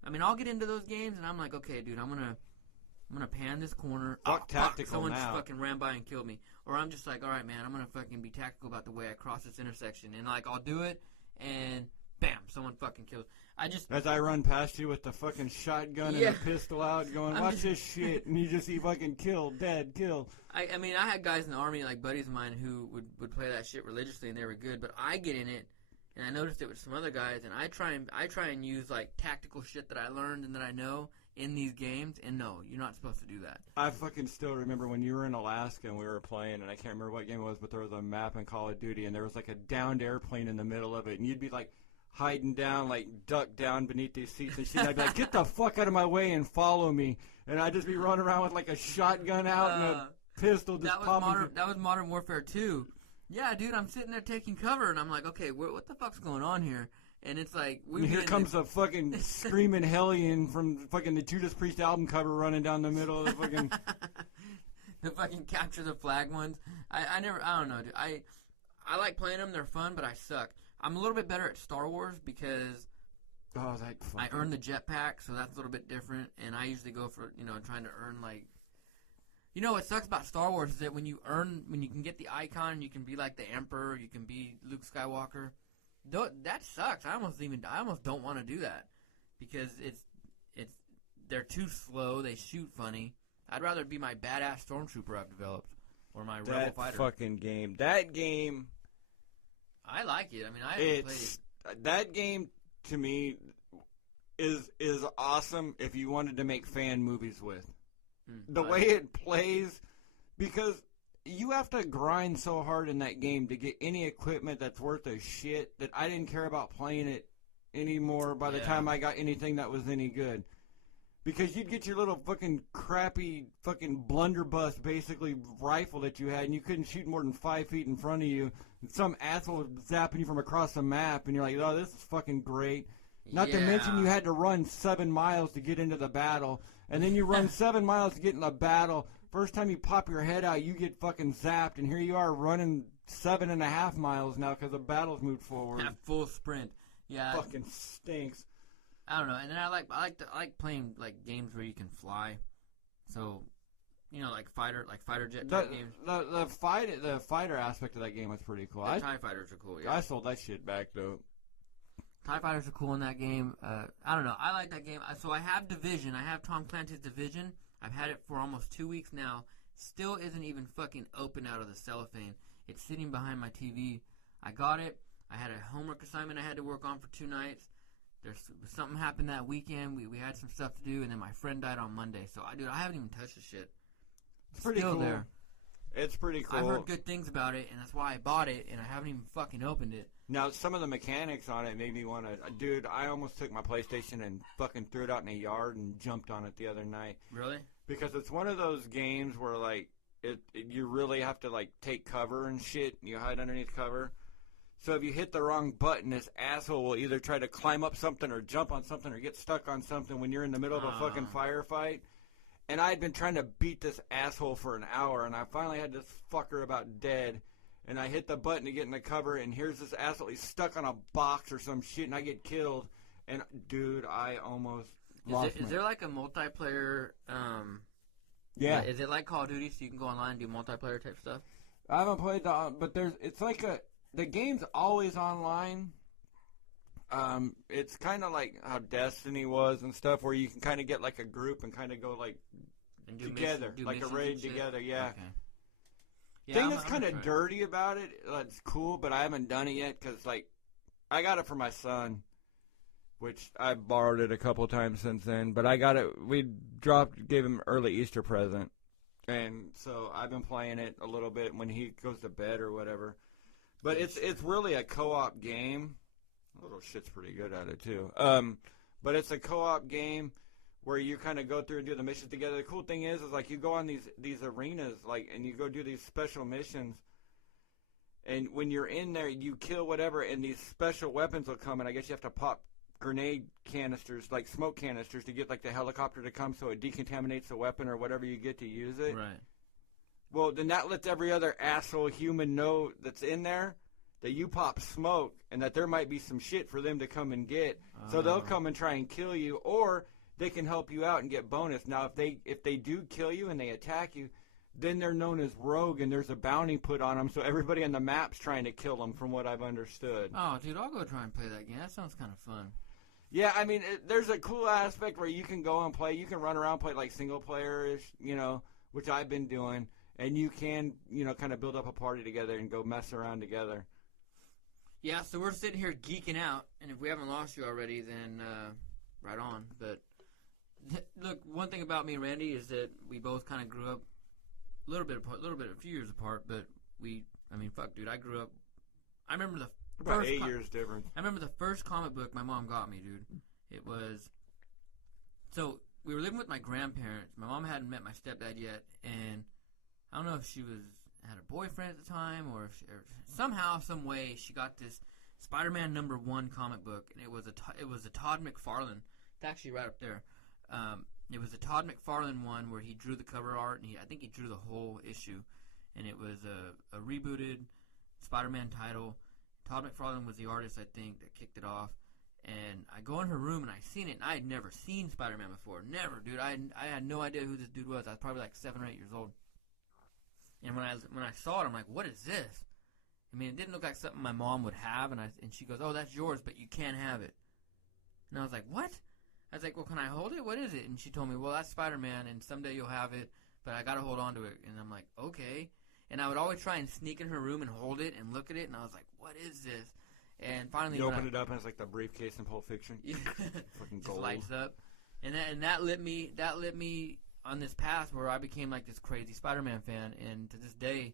I mean, I'll get into those games, and I'm like, okay, dude, I'm gonna pan this corner. Fuck tactical someone now. just fucking ran by and killed me. Or I'm just like, all right, man, I'm gonna fucking be tactical about the way I cross this intersection, and like I'll do it, and bam, someone fucking kills. As I run past you with the fucking shotgun and a pistol out, going, watch this shit, and you fucking killed, dead, killed. I mean, I had guys in the army, like buddies of mine, who would play that shit religiously, and they were good. But I get in it, and I noticed it with some other guys, and I try and use like tactical shit that I learned and that I know in these games. And no, you're not supposed to do that. I fucking still remember when you were in Alaska and we were playing, and I can't remember what game it was, but there was a map in Call of Duty, and there was like a downed airplane in the middle of it, and you'd be like hiding down, like duck down beneath these seats and shit. I'd be like, get the fuck out of my way and follow me. And I'd just be running around with like a shotgun out and a pistol just popping. That was Modern Warfare 2. Yeah, dude, I'm sitting there taking cover, and I'm like, okay, what the fuck's going on here? And it's like, here comes a fucking screaming hellion from fucking the Judas Priest album cover running down the middle of the fucking... the fucking capture the flag ones. I don't know, dude. I like playing them, they're fun, but I suck. I'm a little bit better at Star Wars because I earn the jetpack, so that's a little bit different. And I usually go for, trying to earn, like... You know what sucks about Star Wars is that when you can get the icon, you can be like the Emperor, you can be Luke Skywalker. That sucks. I almost don't want to do that because they're too slow. They shoot funny. I'd rather be my badass stormtrooper I've developed or my rebel fighter. That game. I like it. I mean, I haven't played it. That game to me is awesome if you wanted to make fan movies with. The way it plays, because you have to grind so hard in that game to get any equipment that's worth a shit that I didn't care about playing it anymore by the time I got anything that was any good. Because you'd get your little fucking crappy fucking blunderbuss basically rifle that you had, and you couldn't shoot more than 5 feet in front of you. And some asshole was zapping you from across the map, and you're like, oh, this is fucking great. Not to mention you had to run 7 miles to get into the battle, and then you run 7 miles to get in the battle. First time you pop your head out, you get fucking zapped, and here you are running 7.5 miles now because the battle's moved forward. Yeah, full sprint. Yeah, fucking stinks. I don't know, and then I like playing like games where you can fly, so like fighter jet type games. The fighter aspect of that game was pretty cool. The TIE fighters are cool. Yeah, I sold that shit back though. TIE fighters are cool in that game. I don't know. I like that game. So I have Division. I have Tom Clancy's Division. I've had it for almost 2 weeks now. Still isn't even fucking open out of the cellophane. It's sitting behind my TV. I got it. I had a homework assignment I had to work on for 2 nights. There's something happened that weekend. We had some stuff to do, and then my friend died on Monday. So I haven't even touched the shit. It's pretty still cool. There. It's pretty cool. I've heard good things about it, and that's why I bought it, and I haven't even fucking opened it. Now, some of the mechanics on it made me want to... Dude, I almost took my PlayStation and fucking threw it out in the yard and jumped on it the other night. Really? Because it's one of those games where, like, you really have to, like, take cover and shit. You hide underneath cover. So if you hit the wrong button, this asshole will either try to climb up something or jump on something or get stuck on something when you're in the middle of a fucking firefight. And I had been trying to beat this asshole for an hour, and I finally had this fucker about dead. And I hit the button to get in the cover, and here's this asshole. He's stuck on a box or some shit, and I get killed. And, dude, I almost lost Is there like a multiplayer... yeah. Is it like Call of Duty so you can go online and do multiplayer type stuff? I haven't played but it's like the game's always online. It's kind of like how Destiny was and stuff, where you can kind of get like a group and kind of go like together, like a raid together. Yeah. Okay. Yeah, thing that's kind of dirty about it. It's cool, but I haven't done it yet because like I got it for my son, which I borrowed it a couple times since then. But I got it. We gave him early Easter present, and so I've been playing it a little bit when he goes to bed or whatever. But it's really a co-op game. Little shit's pretty good at it too. But it's a co-op game where you kind of go through and do the missions together. The cool thing is like you go on these arenas like and you go do these special missions. And when you're in there, you kill whatever, and these special weapons will come. And I guess you have to pop grenade canisters, like smoke canisters, to get like the helicopter to come so it decontaminates the weapon or whatever you get to use it. Right. Well, then that lets every other asshole human know that's in there that you pop smoke and that there might be some shit for them to come and get. So they'll come and try and kill you, or they can help you out and get bonus. Now, if they do kill you and they attack you, then they're known as rogue, and there's a bounty put on them, so everybody on the map's trying to kill them, from what I've understood. Oh, dude, I'll go try and play that game. That sounds kind of fun. Yeah, I mean, there's a cool aspect where you can go and play. You can run around, play like single player-ish, which I've been doing, and you can, kind of build up a party together and go mess around together. Yeah, so we're sitting here geeking out, and if we haven't lost you already, then right on. But look, one thing about me and Randy is that we both kind of grew up a little bit, a few years apart, but fuck, dude, I grew up. I remember the about 8 years difference. I remember the first comic book my mom got me, dude. It was, so we were living with my grandparents. My mom hadn't met my stepdad yet, and I don't know if she had a boyfriend at the time, or somehow, some way, she got this SpiderMan #1 comic book, and it was a Todd McFarlane. It's actually right up there. It was a Todd McFarlane one where he drew the cover art, and I think he drew the whole issue, and it was a rebooted Spider-Man title. Todd McFarlane was the artist, I think, that kicked it off. And I go in her room, and I seen it, and I had never seen Spider-Man before. Never, dude. I had no idea who this dude was. I was probably like 7 or 8 years old. And when I saw it, I'm like, what is this? I mean, it didn't look like something my mom would have. And she goes, oh, that's yours, but you can't have it. And I was like, what? I was like, well, can I hold it? What is it? And she told me, well, that's Spider-Man, and someday you'll have it, but I got to hold on to it. And I'm like, okay. And I would always try and sneak in her room and hold it and look at it, and I was like, what is this? And finally, you open it up, and it's like the briefcase in Pulp Fiction. Yeah. Fucking just gold. lights up. And that lit me on this path where I became like this crazy Spider-Man fan, and to this day,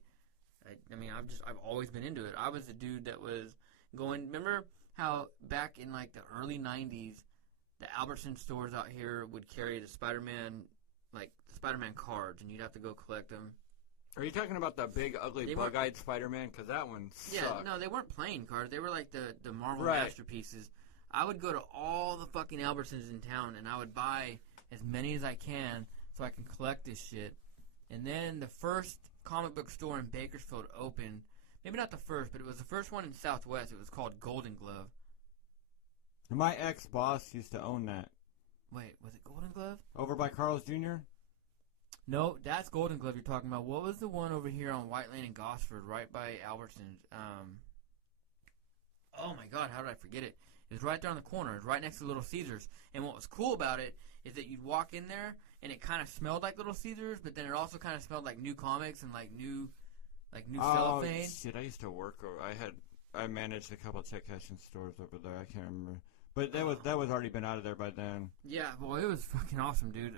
I've always been into it. I was the dude that was going. Remember how back in like the early '90s, the Albertson stores out here would carry the Spider-Man cards, and you'd have to go collect them. Are you talking about the big, ugly, bug-eyed Spider-Man? Because that one sucked. Yeah, no, they weren't playing cards. They were like the Marvel masterpieces. I would go to all the fucking Albertsons in town, and I would buy as many as I can so I can collect this shit. And then the first comic book store in Bakersfield opened. Maybe not the first, but it was the first one in Southwest. It was called Golden Glove. My ex-boss used to own that. Wait, was it Golden Glove? Over by Carl's Jr.? No, that's Golden Glove you're talking about. What was the one over here on White Lane in Gosford, right by Albertsons? Oh my God, how did I forget it? It was right there on the corner. It was right next to Little Caesars. And what was cool about it is that you'd walk in there, and it kind of smelled like Little Caesars, but then it also kind of smelled like new comics and like new cellophane. Oh shit! I used to work. I managed a couple of tech Hessian stores over there. I can't remember, but that was already been out of there by then. Yeah, well, it was fucking awesome, dude.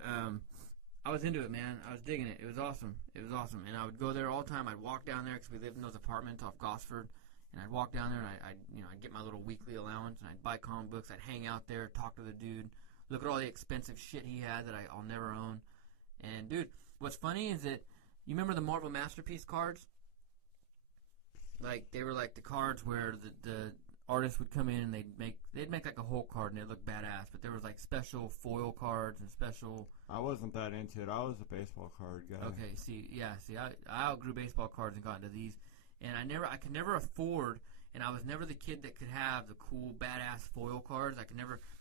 I was into it, man. I was digging it. It was awesome. And I would go there all the time. I'd walk down there because we lived in those apartments off Gosford. And I'd walk down there, and I'd get my little weekly allowance, and I'd buy comic books. I'd hang out there, talk to the dude, look at all the expensive shit he had that I'll never own. And, dude, what's funny is that you remember the Marvel Masterpiece cards? Like, they were like the cards where the artists would come in and they'd make like a whole card, and it looked badass. But there was like special foil cards and special. I wasn't that into it. I was a baseball card guy. Okay, I outgrew baseball cards and got into these, and I could never afford, and I was never the kid that could have the cool badass foil cards.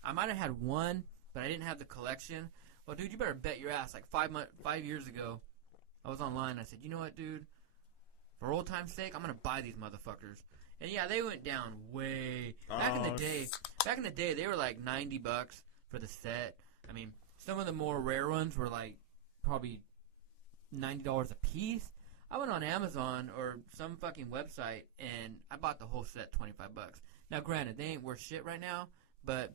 I might have had one, but I didn't have the collection. Well, dude, you better bet your ass. Like 5 years ago, I was online. And I said, you know what, dude? For old time's sake, I'm gonna buy these motherfuckers. And yeah, they went down way back in the day. Back in the day, they were like $90 for the set. I mean, some of the more rare ones were like probably $90 a piece. I went on Amazon or some fucking website and I bought the whole set $25. Now, granted, they ain't worth shit right now, but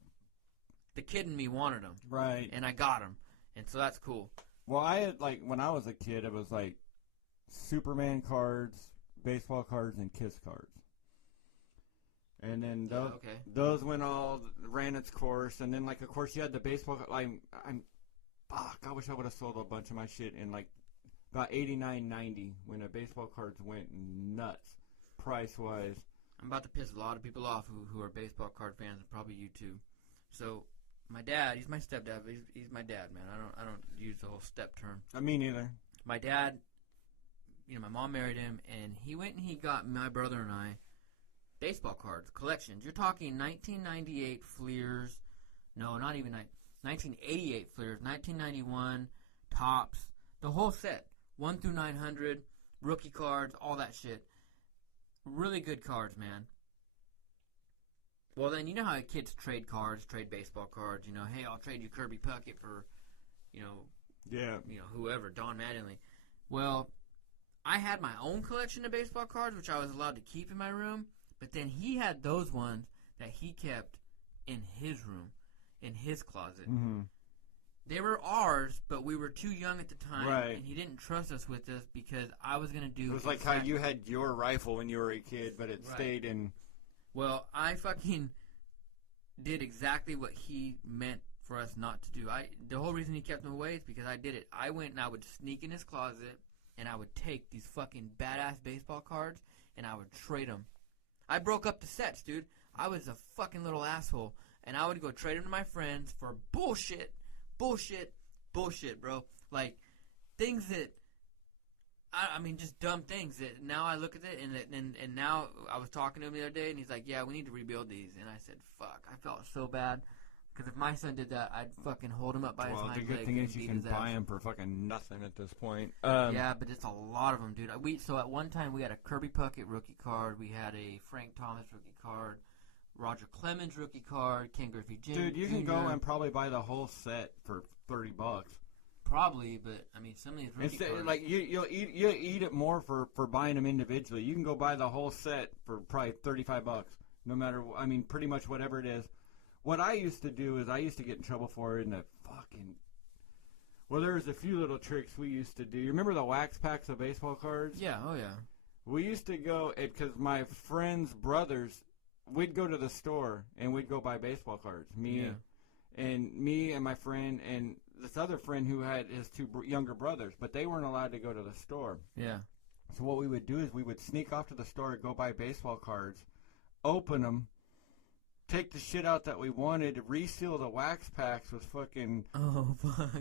the kid in me wanted them, right? And I got them, and so that's cool. Well, I had when I was a kid, it was like Superman cards, baseball cards, and Kiss cards. And then those ran its course. And then, of course, you had the baseball. I wish I would have sold a bunch of my shit in, about 89, 90 when the baseball cards went nuts, price-wise. I'm about to piss a lot of people off who are baseball card fans, and probably you too. So, my dad, he's my stepdad, but he's my dad, man. I don't use the whole step term. Me neither. My dad, my mom married him, and he went and he got my brother and I baseball cards, collections. You're talking 1998 Fleers. No, not even 1988 Fleers, 1991 Tops, the whole set, 1 through 900, rookie cards, all that shit. Really good cards, man. Well, then, you know how kids trade cards, trade baseball cards. You know, hey, I'll trade you Kirby Puckett for, whoever, Don Mattingly. Well, I had my own collection of baseball cards, which I was allowed to keep in my room. But then he had those ones that he kept in his room, in his closet. Mm-hmm. They were ours, but we were too young at the time, right. And he didn't trust us with this because I was going to do... It was like how you had your rifle when you were a kid, but it stayed in... Well, I fucking did exactly what he meant for us not to do. The whole reason he kept them away is because I did it. I went and I would sneak in his closet, and I would take these fucking badass baseball cards, and I would trade them. I broke up the sets, dude. I was a fucking little asshole, and I would go trade them to my friends for bullshit, bro. Like, things that, I mean, just dumb things that now I look at it, and now I was talking to him the other day, and he's like, yeah, we need to rebuild these. And I said, fuck, I felt so bad. Because if my son did that, I'd fucking hold him up by his hind legs. Well, the good thing is you can buy them for fucking nothing at this point. Yeah, but it's a lot of them, dude. So at one time, we had a Kirby Puckett rookie card. We had a Frank Thomas rookie card. Roger Clemens rookie card. Ken Griffey Jr. Dude, you can go and probably buy the whole set for $30. Probably, but, I mean, some of these rookie cards... Like, you'll eat it more for buying them individually. You can go buy the whole set for probably $35. No matter, I mean, pretty much whatever it is. What I used to do is I used to get in trouble for it in the fucking... Well, there was a few little tricks we used to do. You remember the wax packs of baseball cards? Yeah, oh yeah. We used to go, because my friends' brothers, we'd go to the store and we'd go buy baseball cards. Me and my friend and this other friend who had his two younger brothers, but they weren't allowed to go to the store. Yeah. So what we would do is we would sneak off to the store and go buy baseball cards, open them, take the shit out that we wanted, reseal the wax packs with fucking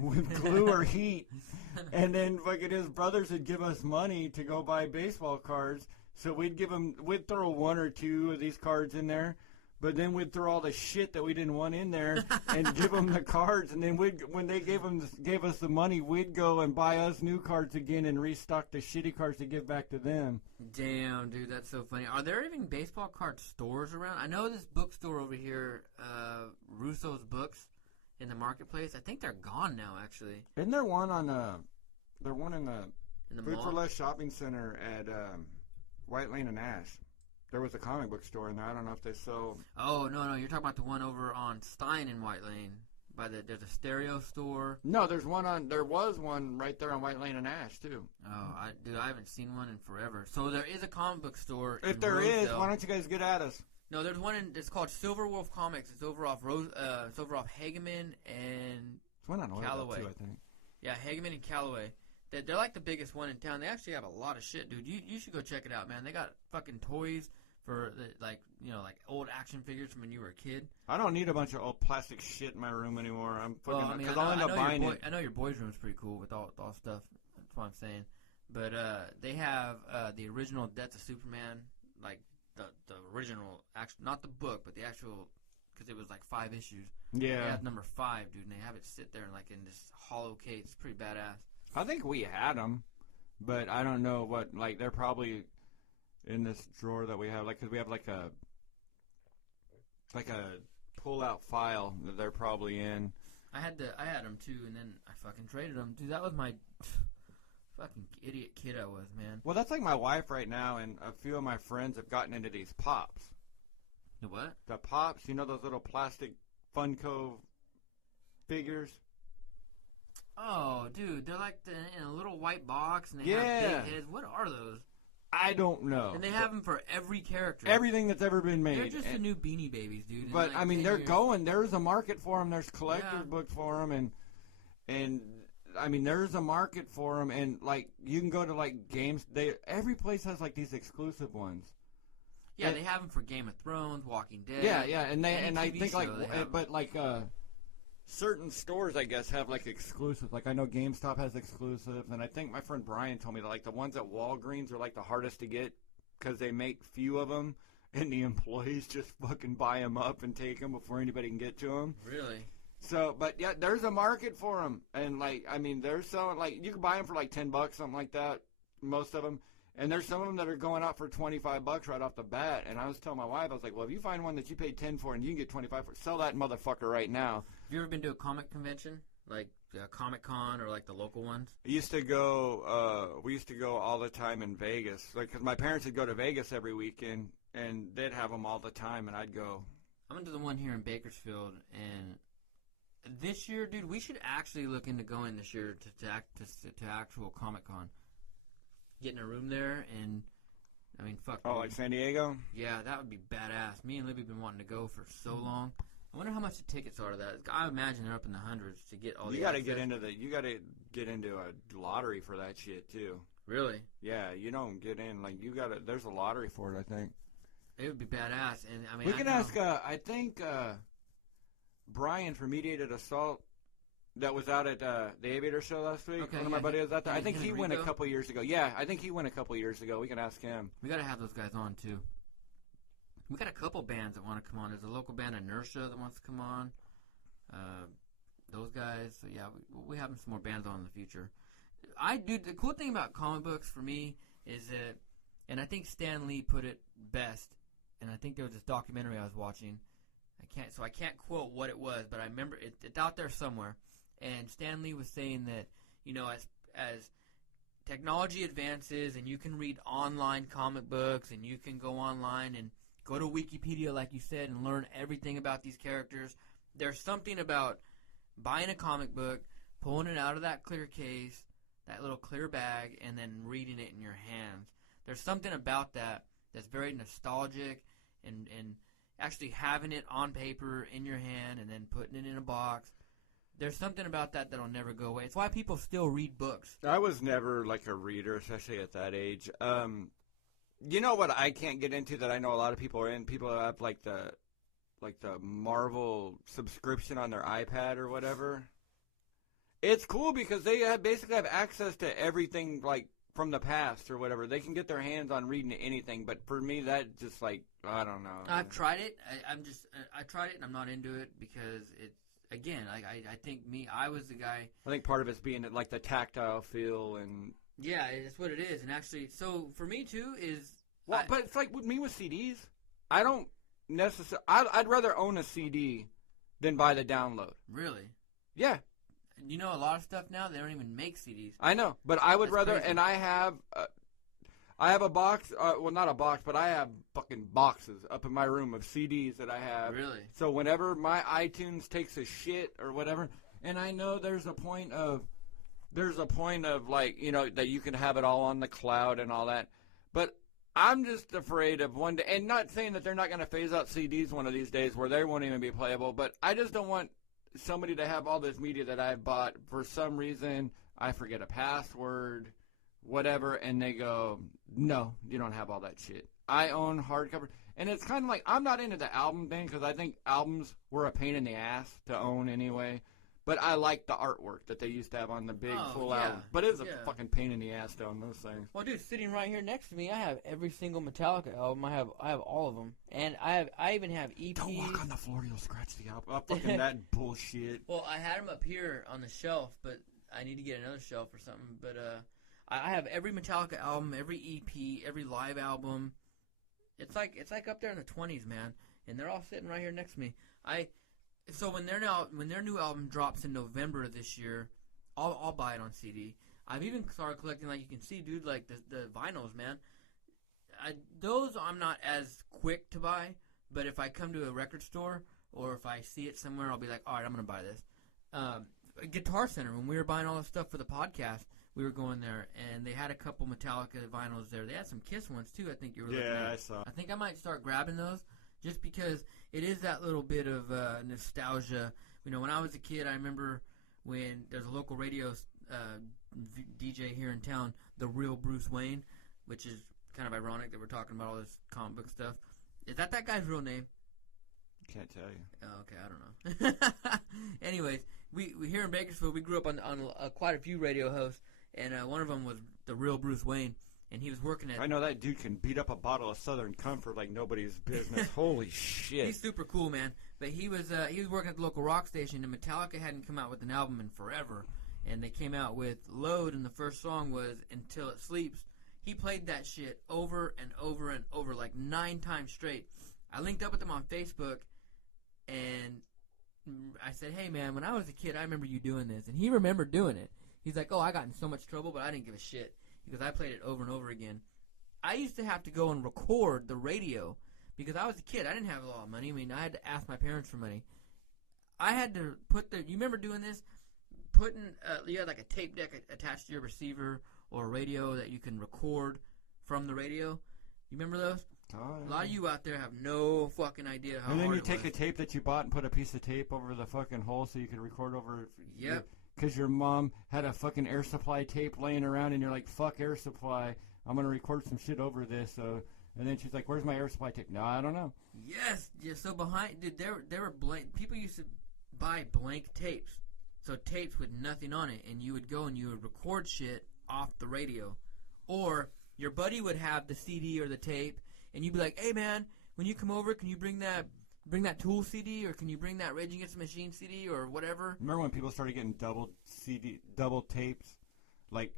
with glue or heat, and then fucking his brothers would give us money to go buy baseball cards. So we'd throw one or two of these cards in there, but then we'd throw all the shit that we didn't want in there and give them the cards. And then when they gave us the money, we'd go and buy us new cards again and restock the shitty cards to give back to them. Damn, dude, that's so funny. Are there even baseball card stores around? I know this bookstore over here, Russo's Books, in the marketplace. I think they're gone now, actually. Isn't there one in the Food mall? for Less shopping center at White Lane and Ash? There was a comic book store in there. I don't know if they sell... Oh, no, you're talking about the one over on Stein in White Lane. There's a stereo store. No, there was one right there on White Lane and Ash, too. Oh, I haven't seen one in forever. So there is a comic book store If there is, why don't you guys get at us? No, there's one it's called Silver Wolf Comics. It's over off Hageman and It's one on Callaway, too, I think. Yeah, Hageman and Callaway. They're like the biggest one in town. They actually have a lot of shit, dude. You should go check it out, man. They got fucking toys for like old action figures from when you were a kid. I don't need a bunch of old plastic shit in my room anymore. I'll end up buying it. I know your boys' room's pretty cool with all stuff. That's what I'm saying. But they have the original Death of Superman, like the original, not the book, but the actual, because it was like 5 issues. Yeah. They have number 5, dude, and they have it sit there like in this hollow case. It's pretty badass. I think we had them, but I don't know what. Like they're probably in this drawer that we have, like, because we have like a pull-out file that they're probably in. I had them too, and then I fucking traded them, dude. That was my fucking idiot kid I was, man. Well, that's like my wife right now, and a few of my friends have gotten into these pops. The what? The pops, you know those little plastic Funko figures? Oh, dude, they're like in a little white box, and they have big heads. What are those? I don't know. And they have them for every character. Everything that's ever been made. They're just the new Beanie Babies, dude. But, I mean, they're going. There's a market for them. There's collector's books for them. And, I mean, there's a market for them. And, like, you can go to, like, games. Every place has, like, these exclusive ones. Yeah, they have them for Game of Thrones, Walking Dead. Yeah. And I think, like, but, like, certain stores, I guess, have, like, exclusives. Like, I know GameStop has exclusives, and I think my friend Brian told me that, like, the ones at Walgreens are, like, the hardest to get because they make few of them, and the employees just fucking buy them up and take them before anybody can get to them. Really? So, but yeah, there's a market for them, and like, I mean, they're selling like you can buy them for like $10, something like that, most of them, and there's some of them that are going out for $25 right off the bat. And I was telling my wife, I was like, well, if you find one that you paid $10 for and you can get $25 for, sell that motherfucker right now. Have you ever been to a comic convention, like Comic-Con or like the local ones? I used to go. We used to go all the time in Vegas, like because my parents would go to Vegas every weekend, and they'd have them all the time, and I'd go. I'm into the one here in Bakersfield, and this year, dude, we should actually look into going this year to actual Comic-Con. Getting a room there, and I mean, fuck. Oh, like San Diego? Yeah, that would be badass. Me and Libby have been wanting to go for so long. I wonder how much the tickets are to that. I imagine they're up in the hundreds to get all the. You got to get into a lottery for that shit too. Really? Yeah, you don't get in like you got to. There's a lottery for it, I think. It would be badass, and I mean. We can ask. I think Brian from Mediated Assault. That was out at the Aviator show last week. Okay, One of my buddies was out there. I think he went a Rico? couple years ago. Yeah, I think he went a couple years ago. We can ask him. We got to have those guys on, too. We got a couple bands that want to come on. There's a local band, Inertia, that wants to come on. Those guys. So, yeah, we have some more bands on in the future. The cool thing about comic books for me is that, and I think Stan Lee put it best, and I think there was this documentary I was watching. I can't quote what it was, but I remember it's out there somewhere. And Stan Lee was saying that, you know, as technology advances and you can read online comic books and you can go online and go to Wikipedia, like you said, and learn everything about these characters, there's something about buying a comic book, pulling it out of that clear case, that little clear bag, and then reading it in your hands. There's something about that that's very nostalgic, and actually having it on paper in your hand and then putting it in a box. There's something about that that'll never go away. It's why people still read books. I was never like a reader, especially at that age. You know what I can't get into that I know a lot of people are in? People have like the Marvel subscription on their iPad or whatever. It's cool because they basically have access to everything like from the past or whatever. They can get their hands on reading anything, but for me that just like I don't know. I've tried it. I tried it and I'm not into it because it's. Again, I think I was the guy. I think part of it's being like the tactile feel and. Yeah, it's what it is, and actually, so for me too is. Well, but it's like with me with CDs. I don't necessarily. I'd rather own a CD than buy the download. Really? Yeah. You know, a lot of stuff now they don't even make CDs. I know, but I would That's rather. crazy. And I have a box. Well, not a box, but I have fucking boxes up in my room of CDs that I have. Really? So whenever my iTunes takes a shit or whatever, and I know there's a point of like, you know, that you can have it all on the cloud and all that, but I'm just afraid of one day, and not saying that they're not going to phase out CDs one of these days where they won't even be playable, but I just don't want somebody to have all this media that I've bought for some reason. I forget a password. Whatever, and they go, no, you don't have all that shit. I own hardcover, and it's kind of like, I'm not into the album thing, because I think albums were a pain in the ass to own anyway, but I like the artwork that they used to have on the big full album, but it's a fucking pain in the ass to own those things. Well, dude, sitting right here next to me, I have every single Metallica album. I have all of them, and I even have EPs. Don't walk on the floor, you'll scratch the album. Fucking that bullshit. Well, I had them up here on the shelf, but I need to get another shelf or something, but, I have every Metallica album, every EP, every live album. It's like up there in the 20s, man, and they're all sitting right here next to me. So when their new album drops in November of this year, I'll buy it on CD. I've even started collecting, like you can see, dude, like the vinyls, man. Those I'm not as quick to buy, but if I come to a record store or if I see it somewhere, I'll be like, all right, I'm gonna buy this. Guitar Center, when we were buying all this stuff for the podcast. We were going there, and they had a couple Metallica vinyls there. They had some Kiss ones, too, I think you were looking at. Yeah, I saw. I think I might start grabbing those just because it is that little bit of nostalgia. You know, when I was a kid, I remember when there's a local radio DJ here in town, The Real Bruce Wayne, which is kind of ironic that we're talking about all this comic book stuff. Is that guy's real name? Can't tell you. Oh, okay, I don't know. Anyways, we here in Bakersfield, we grew up on quite a few radio hosts. And one of them was The Real Bruce Wayne. and he was working at. I know that dude can beat up a bottle of Southern Comfort like nobody's business. Holy shit! He's super cool, man. But he was working at the local rock station, and Metallica hadn't come out with an album in forever, and they came out with Load, and the first song was Until It Sleeps. He played that shit over and over and over, like 9 times straight. I linked up with him on Facebook, and I said, hey, man, when I was a kid, I remember you doing this. And he remembered doing it. He's like, oh, I got in so much trouble, but I didn't give a shit because I played it over and over again. I used to have to go and record the radio because I was a kid. I didn't have a lot of money. I mean, I had to ask my parents for money. I had to put you remember doing this? You had like a tape deck attached to your receiver or a radio that you can record from the radio. You remember those? A lot of you out there have no fucking idea how hard it was. And then you take a tape that you bought and put a piece of tape over the fucking hole so you could record over. Yep. Because your mom had a fucking Air Supply tape laying around and you're like, fuck Air Supply. I'm going to record some shit over this. So, and then she's like, where's my Air Supply tape? No, I don't know. Yes. Yeah, so dude, there were blank. People used to buy blank tapes. So tapes with nothing on it. And you would go and you would record shit off the radio. Or your buddy would have the CD or the tape. And you'd be like, hey, man, when you come over, can you bring that Tool CD, or can you bring that Rage Against the Machine CD, or whatever? Remember when people started getting double tapes, like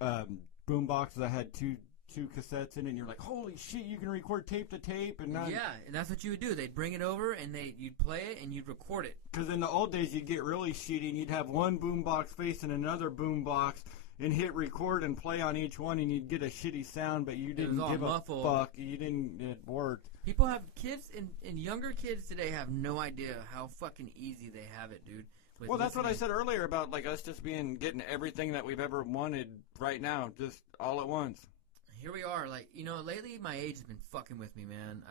boom boxes that had two cassettes in it, and you're like, holy shit, you can record tape to tape, and not. Yeah, and that's what you would do. They'd bring it over, and you'd play it, and you'd record it. Because in the old days, you'd get really shitty, and you'd have one boom box facing another boom box, and hit record and play on each one, and you'd get a shitty sound, but you didn't give muffled. a fuck. It worked. People have kids, and younger kids today have no idea how fucking easy they have it, dude. Well, that's what I said earlier about like us just getting everything that we've ever wanted right now, just all at once. Here we are, like, lately my age has been fucking with me, man.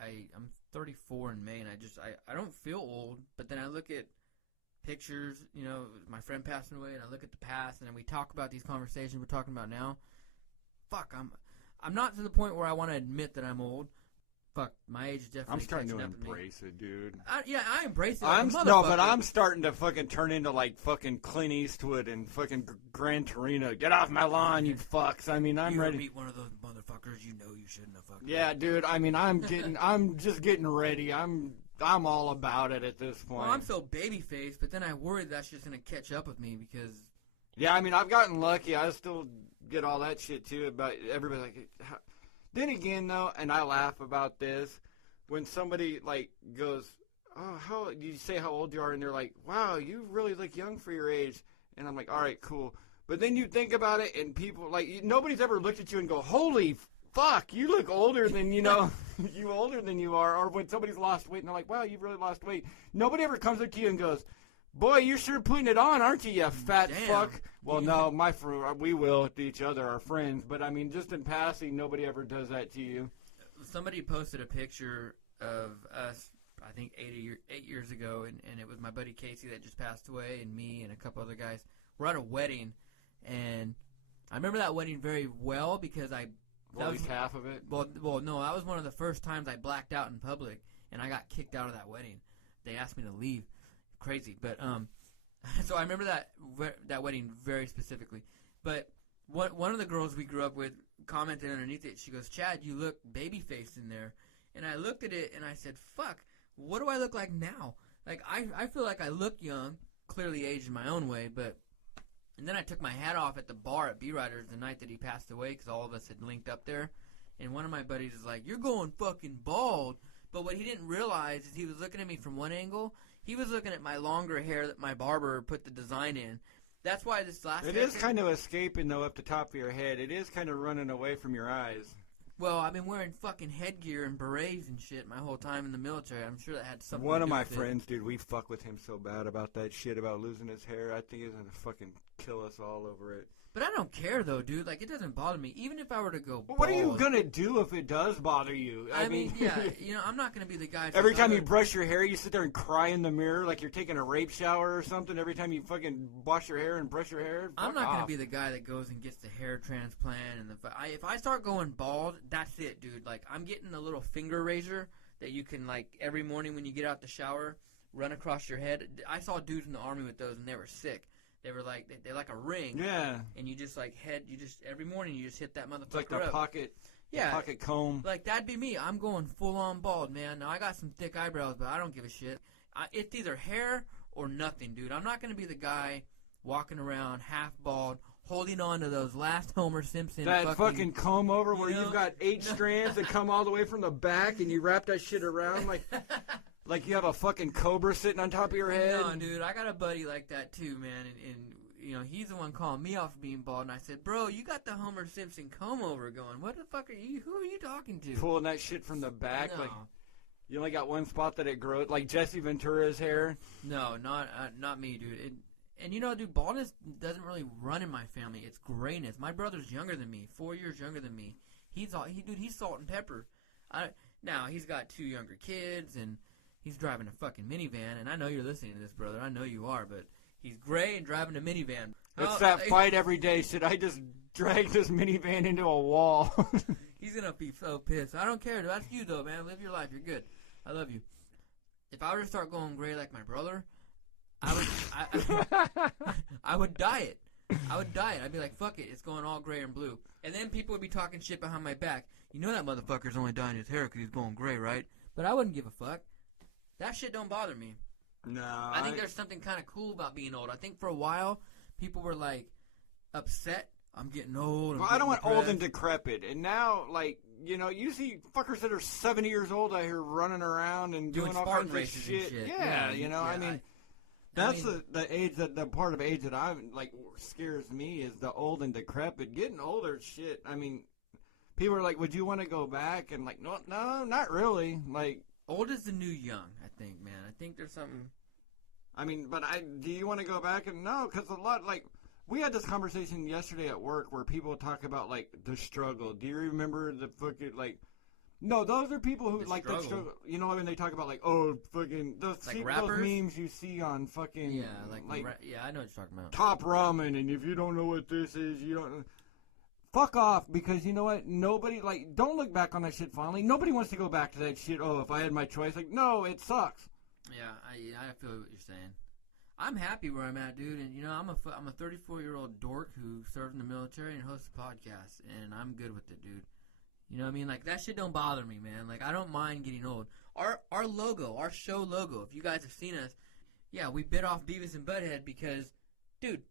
I'm 34 in May, and I don't feel old, but then I look at pictures, my friend passing away, and I look at the past, and then we talk about these conversations we're talking about now. Fuck, I'm not to the point where I want to admit that I'm old. Fuck, my age is definitely. I'm starting to catching embrace it, dude. I embrace it. But I'm starting to fucking turn into like fucking Clint Eastwood and fucking Gran Torino. Get off my lawn, you fucks. I mean, I'm ready. You meet one of those motherfuckers you know you shouldn't have fucked. Yeah, dude. I mean, I'm just getting ready. I'm all about it at this point. Well, I'm so baby-faced, but then I worry that's just going to catch up with me because... Yeah, I mean, I've gotten lucky. I still get all that shit, too, about everybody. Like, then again, though, and I laugh about this, when somebody, like, goes, oh, you say how old you are, and they're like, wow, you really look young for your age. And I'm like, all right, cool. But then you think about it, and people, like, nobody's ever looked at you and go, holy fuck, you look older than, you older than you are. Or when somebody's lost weight and they're like, wow, you've really lost weight. Nobody ever comes up to you and goes, boy, you're sure putting it on, aren't you, you fat fuck? Well, no, we will to each other, our friends. But, I mean, just in passing, nobody ever does that to you. Somebody posted a picture of us, I think, 8 years ago, and it was my buddy Casey that just passed away, and me and a couple other guys. We're at a wedding, and I remember that wedding very well because at least half of it? Well, no, that was one of the first times I blacked out in public, and I got kicked out of that wedding. They asked me to leave. Crazy. But, so I remember that wedding very specifically. But one of the girls we grew up with commented underneath it. She goes, Chad, you look baby-faced in there. And I looked at it, and I said, fuck, what do I look like now? Like, I feel like I look young, clearly aged in my own way, but... And then I took my hat off at the bar at B-Riders the night that he passed away because all of us had linked up there. And one of my buddies is like, you're going fucking bald. But what he didn't realize is he was looking at me from one angle. He was looking at my longer hair that my barber put the design in. That's why this last It is kind of escaping, though, up the top of your head. It is kind of running away from your eyes. Well, I've been wearing fucking headgear and berets and shit my whole time in the military. I'm sure that had something to do with it. One of my friends, dude, we fuck with him so bad about that shit about losing his hair. I think he's going to fucking kill us all over it. But I don't care, though, dude. Like, it doesn't bother me. Even if I were to go bald. Well, what are you going to do if it does bother you? I mean, yeah, I'm not going to be the guy. Every time you brush your hair, you sit there and cry in the mirror like you're taking a rape shower or something. Every time you fucking wash your hair and brush your hair. I'm not going to be the guy that goes and gets the hair transplant. And if I start going bald, that's it, dude. Like, I'm getting a little finger razor that you can, like, every morning when you get out the shower, run across your head. I saw dudes in the Army with those, and they were sick. They were like they're like a ring. Yeah. And you just like every morning you just hit that motherfucker It's like the up. pocket. Yeah. The pocket comb. Like that'd be me. I'm going full on bald, man. Now I got some thick eyebrows, but I don't give a shit. It's either hair or nothing, dude. I'm not gonna be the guy walking around half bald, holding on to those last Homer Simpson. That fucking comb over where you've got 8 strands that come all the way from the back, and you wrap that shit around like you have a fucking cobra sitting on top of your head. No, dude, I got a buddy like that too, man, and you know, he's the one calling me off for being bald, and I said, bro, you got the Homer Simpson comb over going. What the fuck are you? Who are you talking to? Pulling that shit from the back, No. like you only got one spot that it grows, like Jesse Ventura's hair. No, not me, dude. And you know, dude, baldness doesn't really run in my family. It's grayness. My brother's younger than me, 4 years younger than me. He's salt and pepper. Now he's got 2 younger kids, and he's driving a fucking minivan. And I know you're listening to this, brother. I know you are, but he's gray and driving a minivan. It's that fight every day. Should I just drag this minivan into a wall? He's gonna be so pissed. I don't care. That's you though, man. Live your life. You're good. I love you. If I were to start going gray like my brother, I would dye it. I would dye it. I'd be like, fuck it. It's going all gray and blue. And then people would be talking shit behind my back. You know that motherfucker's only dyeing his hair because he's going gray, right? But I wouldn't give a fuck. That shit don't bother me. No. I think there's something kind of cool about being old. I think for a while, people were like upset. I'm getting old. Well, I don't want old and decrepit. And now, like, you know, you see fuckers that are 70 years old out here running around and doing all kinds of shit. Yeah, you know, I mean, that's the age the part of age that I'm like scares me is the old and decrepit. Getting older, shit. I mean, people are like, "Would you want to go back?" And like, no, not really. Like, old is the new young. I think, man. I think there's something. I mean, but do you want to go back? And no, because a lot like. We had this conversation yesterday at work where people talk about, like, the struggle. Do you remember the fucking, like... No, those are people who, like, the struggle. You know, when they talk about, like, oh, fucking... Those memes you see on fucking... Yeah, yeah, I know what you're talking about. Top Ramen, and if you don't know what this is, you don't... Fuck off, because you know what? Nobody, like, don't look back on that shit fondly. Nobody wants to go back to that shit. Oh, if I had my choice. Like, no, it sucks. Yeah, I feel what you're saying. I'm happy where I'm at, dude, and you know I'm a 34-year-old dork who served in the military and hosts a podcast, and I'm good with it, dude. You know what I mean? Like that shit don't bother me, man. Like I don't mind getting old. Our logo, our show logo. If you guys have seen us, yeah, we bit off Beavis and Butthead because, dude,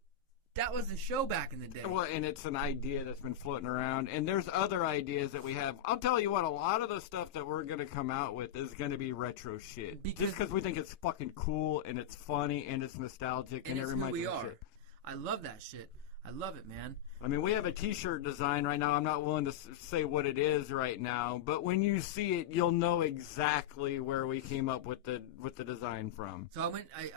that was the show back in the day. Well, and it's an idea that's been floating around, and there's other ideas that we have. I'll tell you what, a lot of the stuff that we're going to come out with is going to be retro shit. Just because we think it's fucking cool, and it's funny, and it's nostalgic, and it reminds us of shit. I love that shit. I love it, man. I mean, we have a T-shirt design right now. I'm not willing to say what it is right now, but when you see it, you'll know exactly where we came up with the design from. So I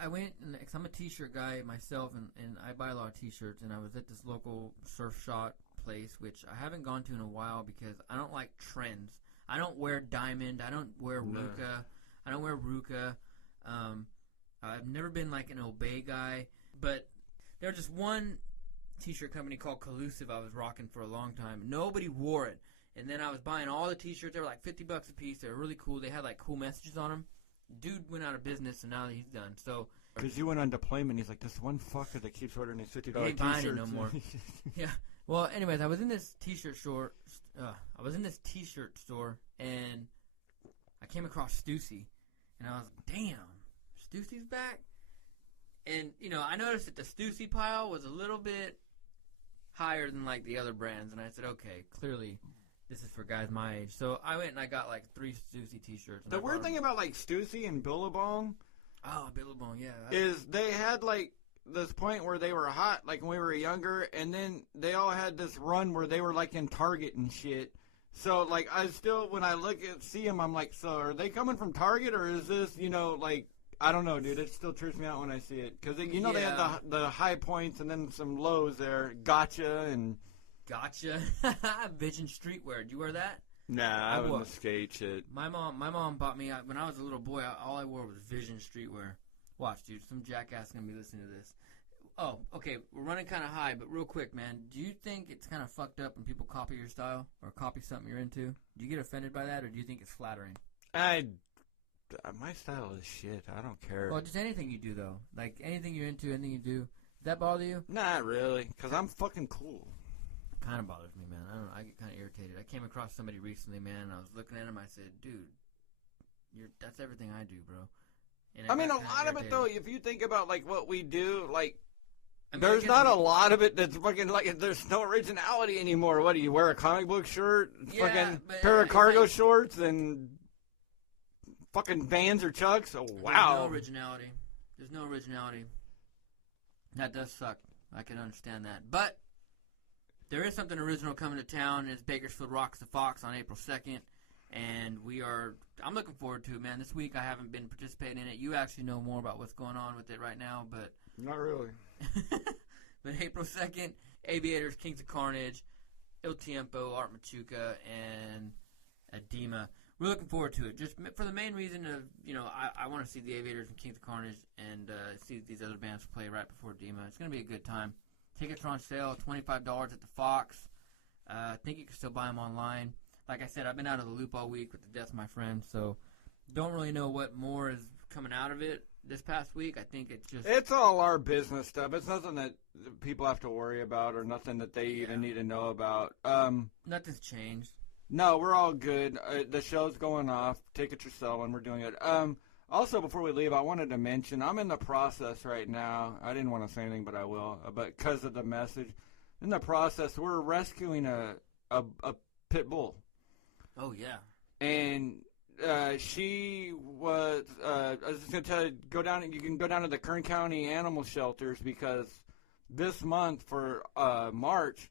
went, because I'm a T-shirt guy myself, and I buy a lot of T-shirts, and I was at this local surf shop place, which I haven't gone to in a while because I don't like trends. I don't wear diamond. I don't wear Ruka. I don't wear Ruka. I've never been like an Obey guy, but there's just one T-shirt company called Collusive I was rocking for a long time. Nobody wore it. And then I was buying all the T-shirts. They were like $50 a piece. They were really cool. They had like cool messages on them. Dude went out of business, and now he's done. So because you went on deployment, he's like, this one fucker that keeps ordering these $50 T-shirts. He ain't buying it no more. Yeah. Well, anyways, I was in this T-shirt store. And I came across Stussy, and I was like, damn, Stussy's back. And you know, I noticed that the Stussy pile was a little bit higher than like the other brands, and I said, okay, clearly this is for guys my age. So I went and I got like 3 Stussy T-shirts. The weird thing about like Stussy and Billabong, Billabong, yeah, is they had like this point where they were hot, like when we were younger, and then they all had this run where they were like in Target and shit. So like I still, when I see them, I'm like, so are they coming from Target or is this, you know, like. I don't know, dude. It still trips me out when I see it. Because, you know, they had the high points and then some lows there. Gotcha. Vision Streetwear. Did you wear that? Nah, I was the skate shit. My mom bought me, when I was a little boy, all I wore was Vision Streetwear. Watch, dude. Some jackass is going to be listening to this. Oh, okay. We're running kind of high, but real quick, man. Do you think it's kind of fucked up when people copy your style or copy something you're into? Do you get offended by that, or do you think it's flattering? My style is shit. I don't care. Well, just anything you do, though. Like, anything you're into, anything you do. that bother you? Not really, because I'm fucking cool. Kind of bothers me, man. I don't know. I get kind of irritated. I came across somebody recently, man, and I was looking at him. I said, dude, that's everything I do, bro. And I mean, a lot of it, though, if you think about, like, what we do, like, I mean, there's not a lot of it that's fucking, like, there's no originality anymore. What, do you wear a comic book shirt, fucking pair of cargo shorts, and fucking Vans or Chucks? Oh, wow. There's no originality. There's no originality. That does suck. I can understand that. But there is something original coming to town. It's Bakersfield Rocks the Fox on April 2nd. And I'm looking forward to it, man. This week I haven't been participating in it. You actually know more about what's going on with it right now, but... Not really. But April 2nd, Aviators, Kings of Carnage, Il Tiempo, Art Machuca, and Edema. We're looking forward to it. Just for the main reason of, I want to see the Aviators and Kings of Carnage and see these other bands play right before Edema. It's going to be a good time. Tickets are on sale, $25 at the Fox. I think you can still buy them online. Like I said, I've been out of the loop all week with the death of my friend, so don't really know what more is coming out of it this past week. I think it's just... It's all our business stuff. It's nothing that people have to worry about or nothing that they even need to know about. Nothing's changed. No, we're all good. The show's going off. Tickets are selling. We're doing it. Also, before we leave, I wanted to mention I'm in the process right now. I didn't want to say anything, but I will. But because of the message, in the process, we're rescuing a pit bull. Oh, yeah. And she was, I was just going to tell you, you can go down to the Kern County animal shelters because this month for March,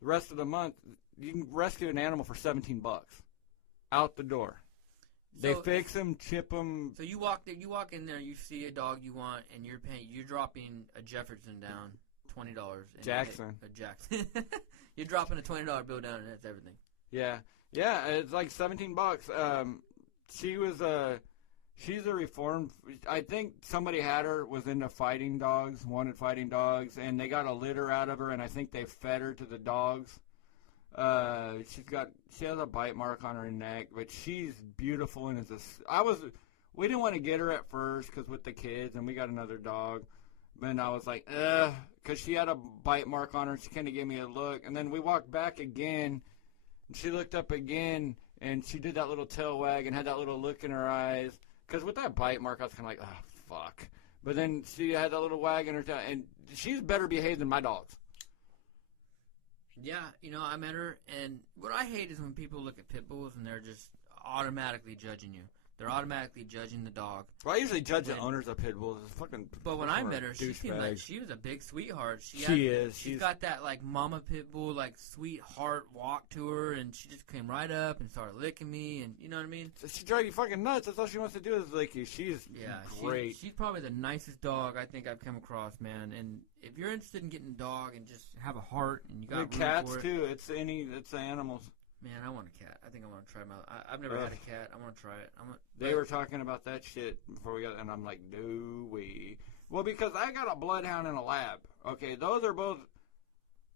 the rest of the month, you can rescue an animal for $17 out the door. They fix them, chip them. So you walk in there, you see a dog you want, and you're dropping a Jefferson down, $20. Jackson. Jackson. You're dropping a $20 bill down, and that's everything. Yeah. Yeah, it's like $17. She's a reformed. I think somebody had her, was into fighting dogs, wanted fighting dogs, and they got a litter out of her, and I think they fed her to the dogs. She has a bite mark on her neck, but she's beautiful and we didn't want to get her at first because with the kids, and we got another dog. And I was like, because she had a bite mark on her. She kind of gave me a look, and then we walked back again. She looked up again, and she did that little tail wag and had that little look in her eyes. Because with that bite mark, I was kind of like, oh, fuck. But then she had that little wag in her tail, and she's better behaved than my dogs. Yeah, I met her, and what I hate is when people look at pit bulls and they're just automatically judging you. They're automatically judging the dog. Well, I usually judge the owners of pit bulls. But when I met her, she seemed like she was a big sweetheart. She's got that, like, mama pit bull, like, sweetheart walk to her, and she just came right up and started licking me, and you know what I mean? She drives you fucking nuts. That's all she wants to do is lick you. She's great. She's probably the nicest dog I think I've come across, man. And if you're interested in getting a dog and just have a heart and you got room cats for it, too. It's the animals. Man, I want a cat. I think I want to try I've never had a cat. I want to try it. They were talking about that shit before we got, and I'm like, no way. Well, because I got a bloodhound and a lab. Okay, those are both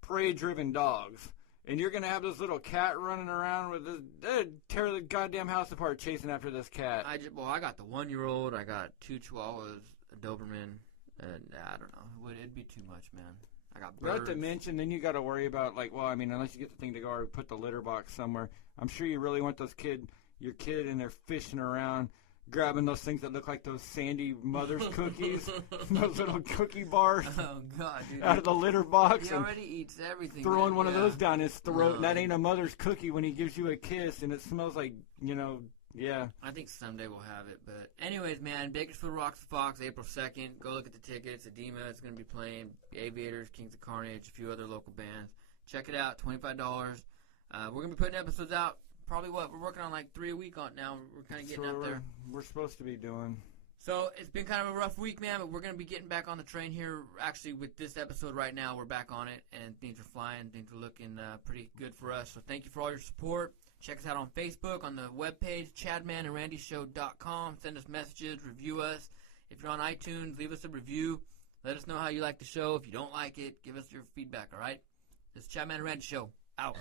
prey-driven dogs, and you're gonna have this little cat running around with this. They'd tear the goddamn house apart chasing after this cat. I got the 1-year-old. I got 2 Chihuahuas, a Doberman, and I don't know. It'd be too much, man. I got birds. Not to mention, then you got to worry about, unless you get the thing to go or put the litter box somewhere. I'm sure you really want your kid in there fishing around, grabbing those things that look like those Sandy Mother's cookies, those little cookie bars. Oh, God, dude. Out of the litter box. He already eats everything. Throwing one of those down his throat, and that ain't a mother's cookie when he gives you a kiss, and it smells like, yeah. I think someday we'll have it. But anyways, man, Bakersfield Rocks the Fox, April 2nd. Go look at the tickets. Edema is going to be playing. Aviators, Kings of Carnage, a few other local bands. Check it out, $25. We're going to be putting episodes out. Probably we're working on like 3 a week on now. We're kind of getting up there. We're supposed to be doing. So it's been kind of a rough week, man, but we're going to be getting back on the train here. Actually, with this episode right now, we're back on it, and things are flying. Things are looking pretty good for us. So thank you for all your support. Check us out on Facebook, on the webpage, CHADMAN and RANDY Send us messages, review us. If you're on iTunes, leave us a review. Let us know how you like the show. If you don't like it, give us your feedback, all right? This is CHADMAN and RANDY Show. Out.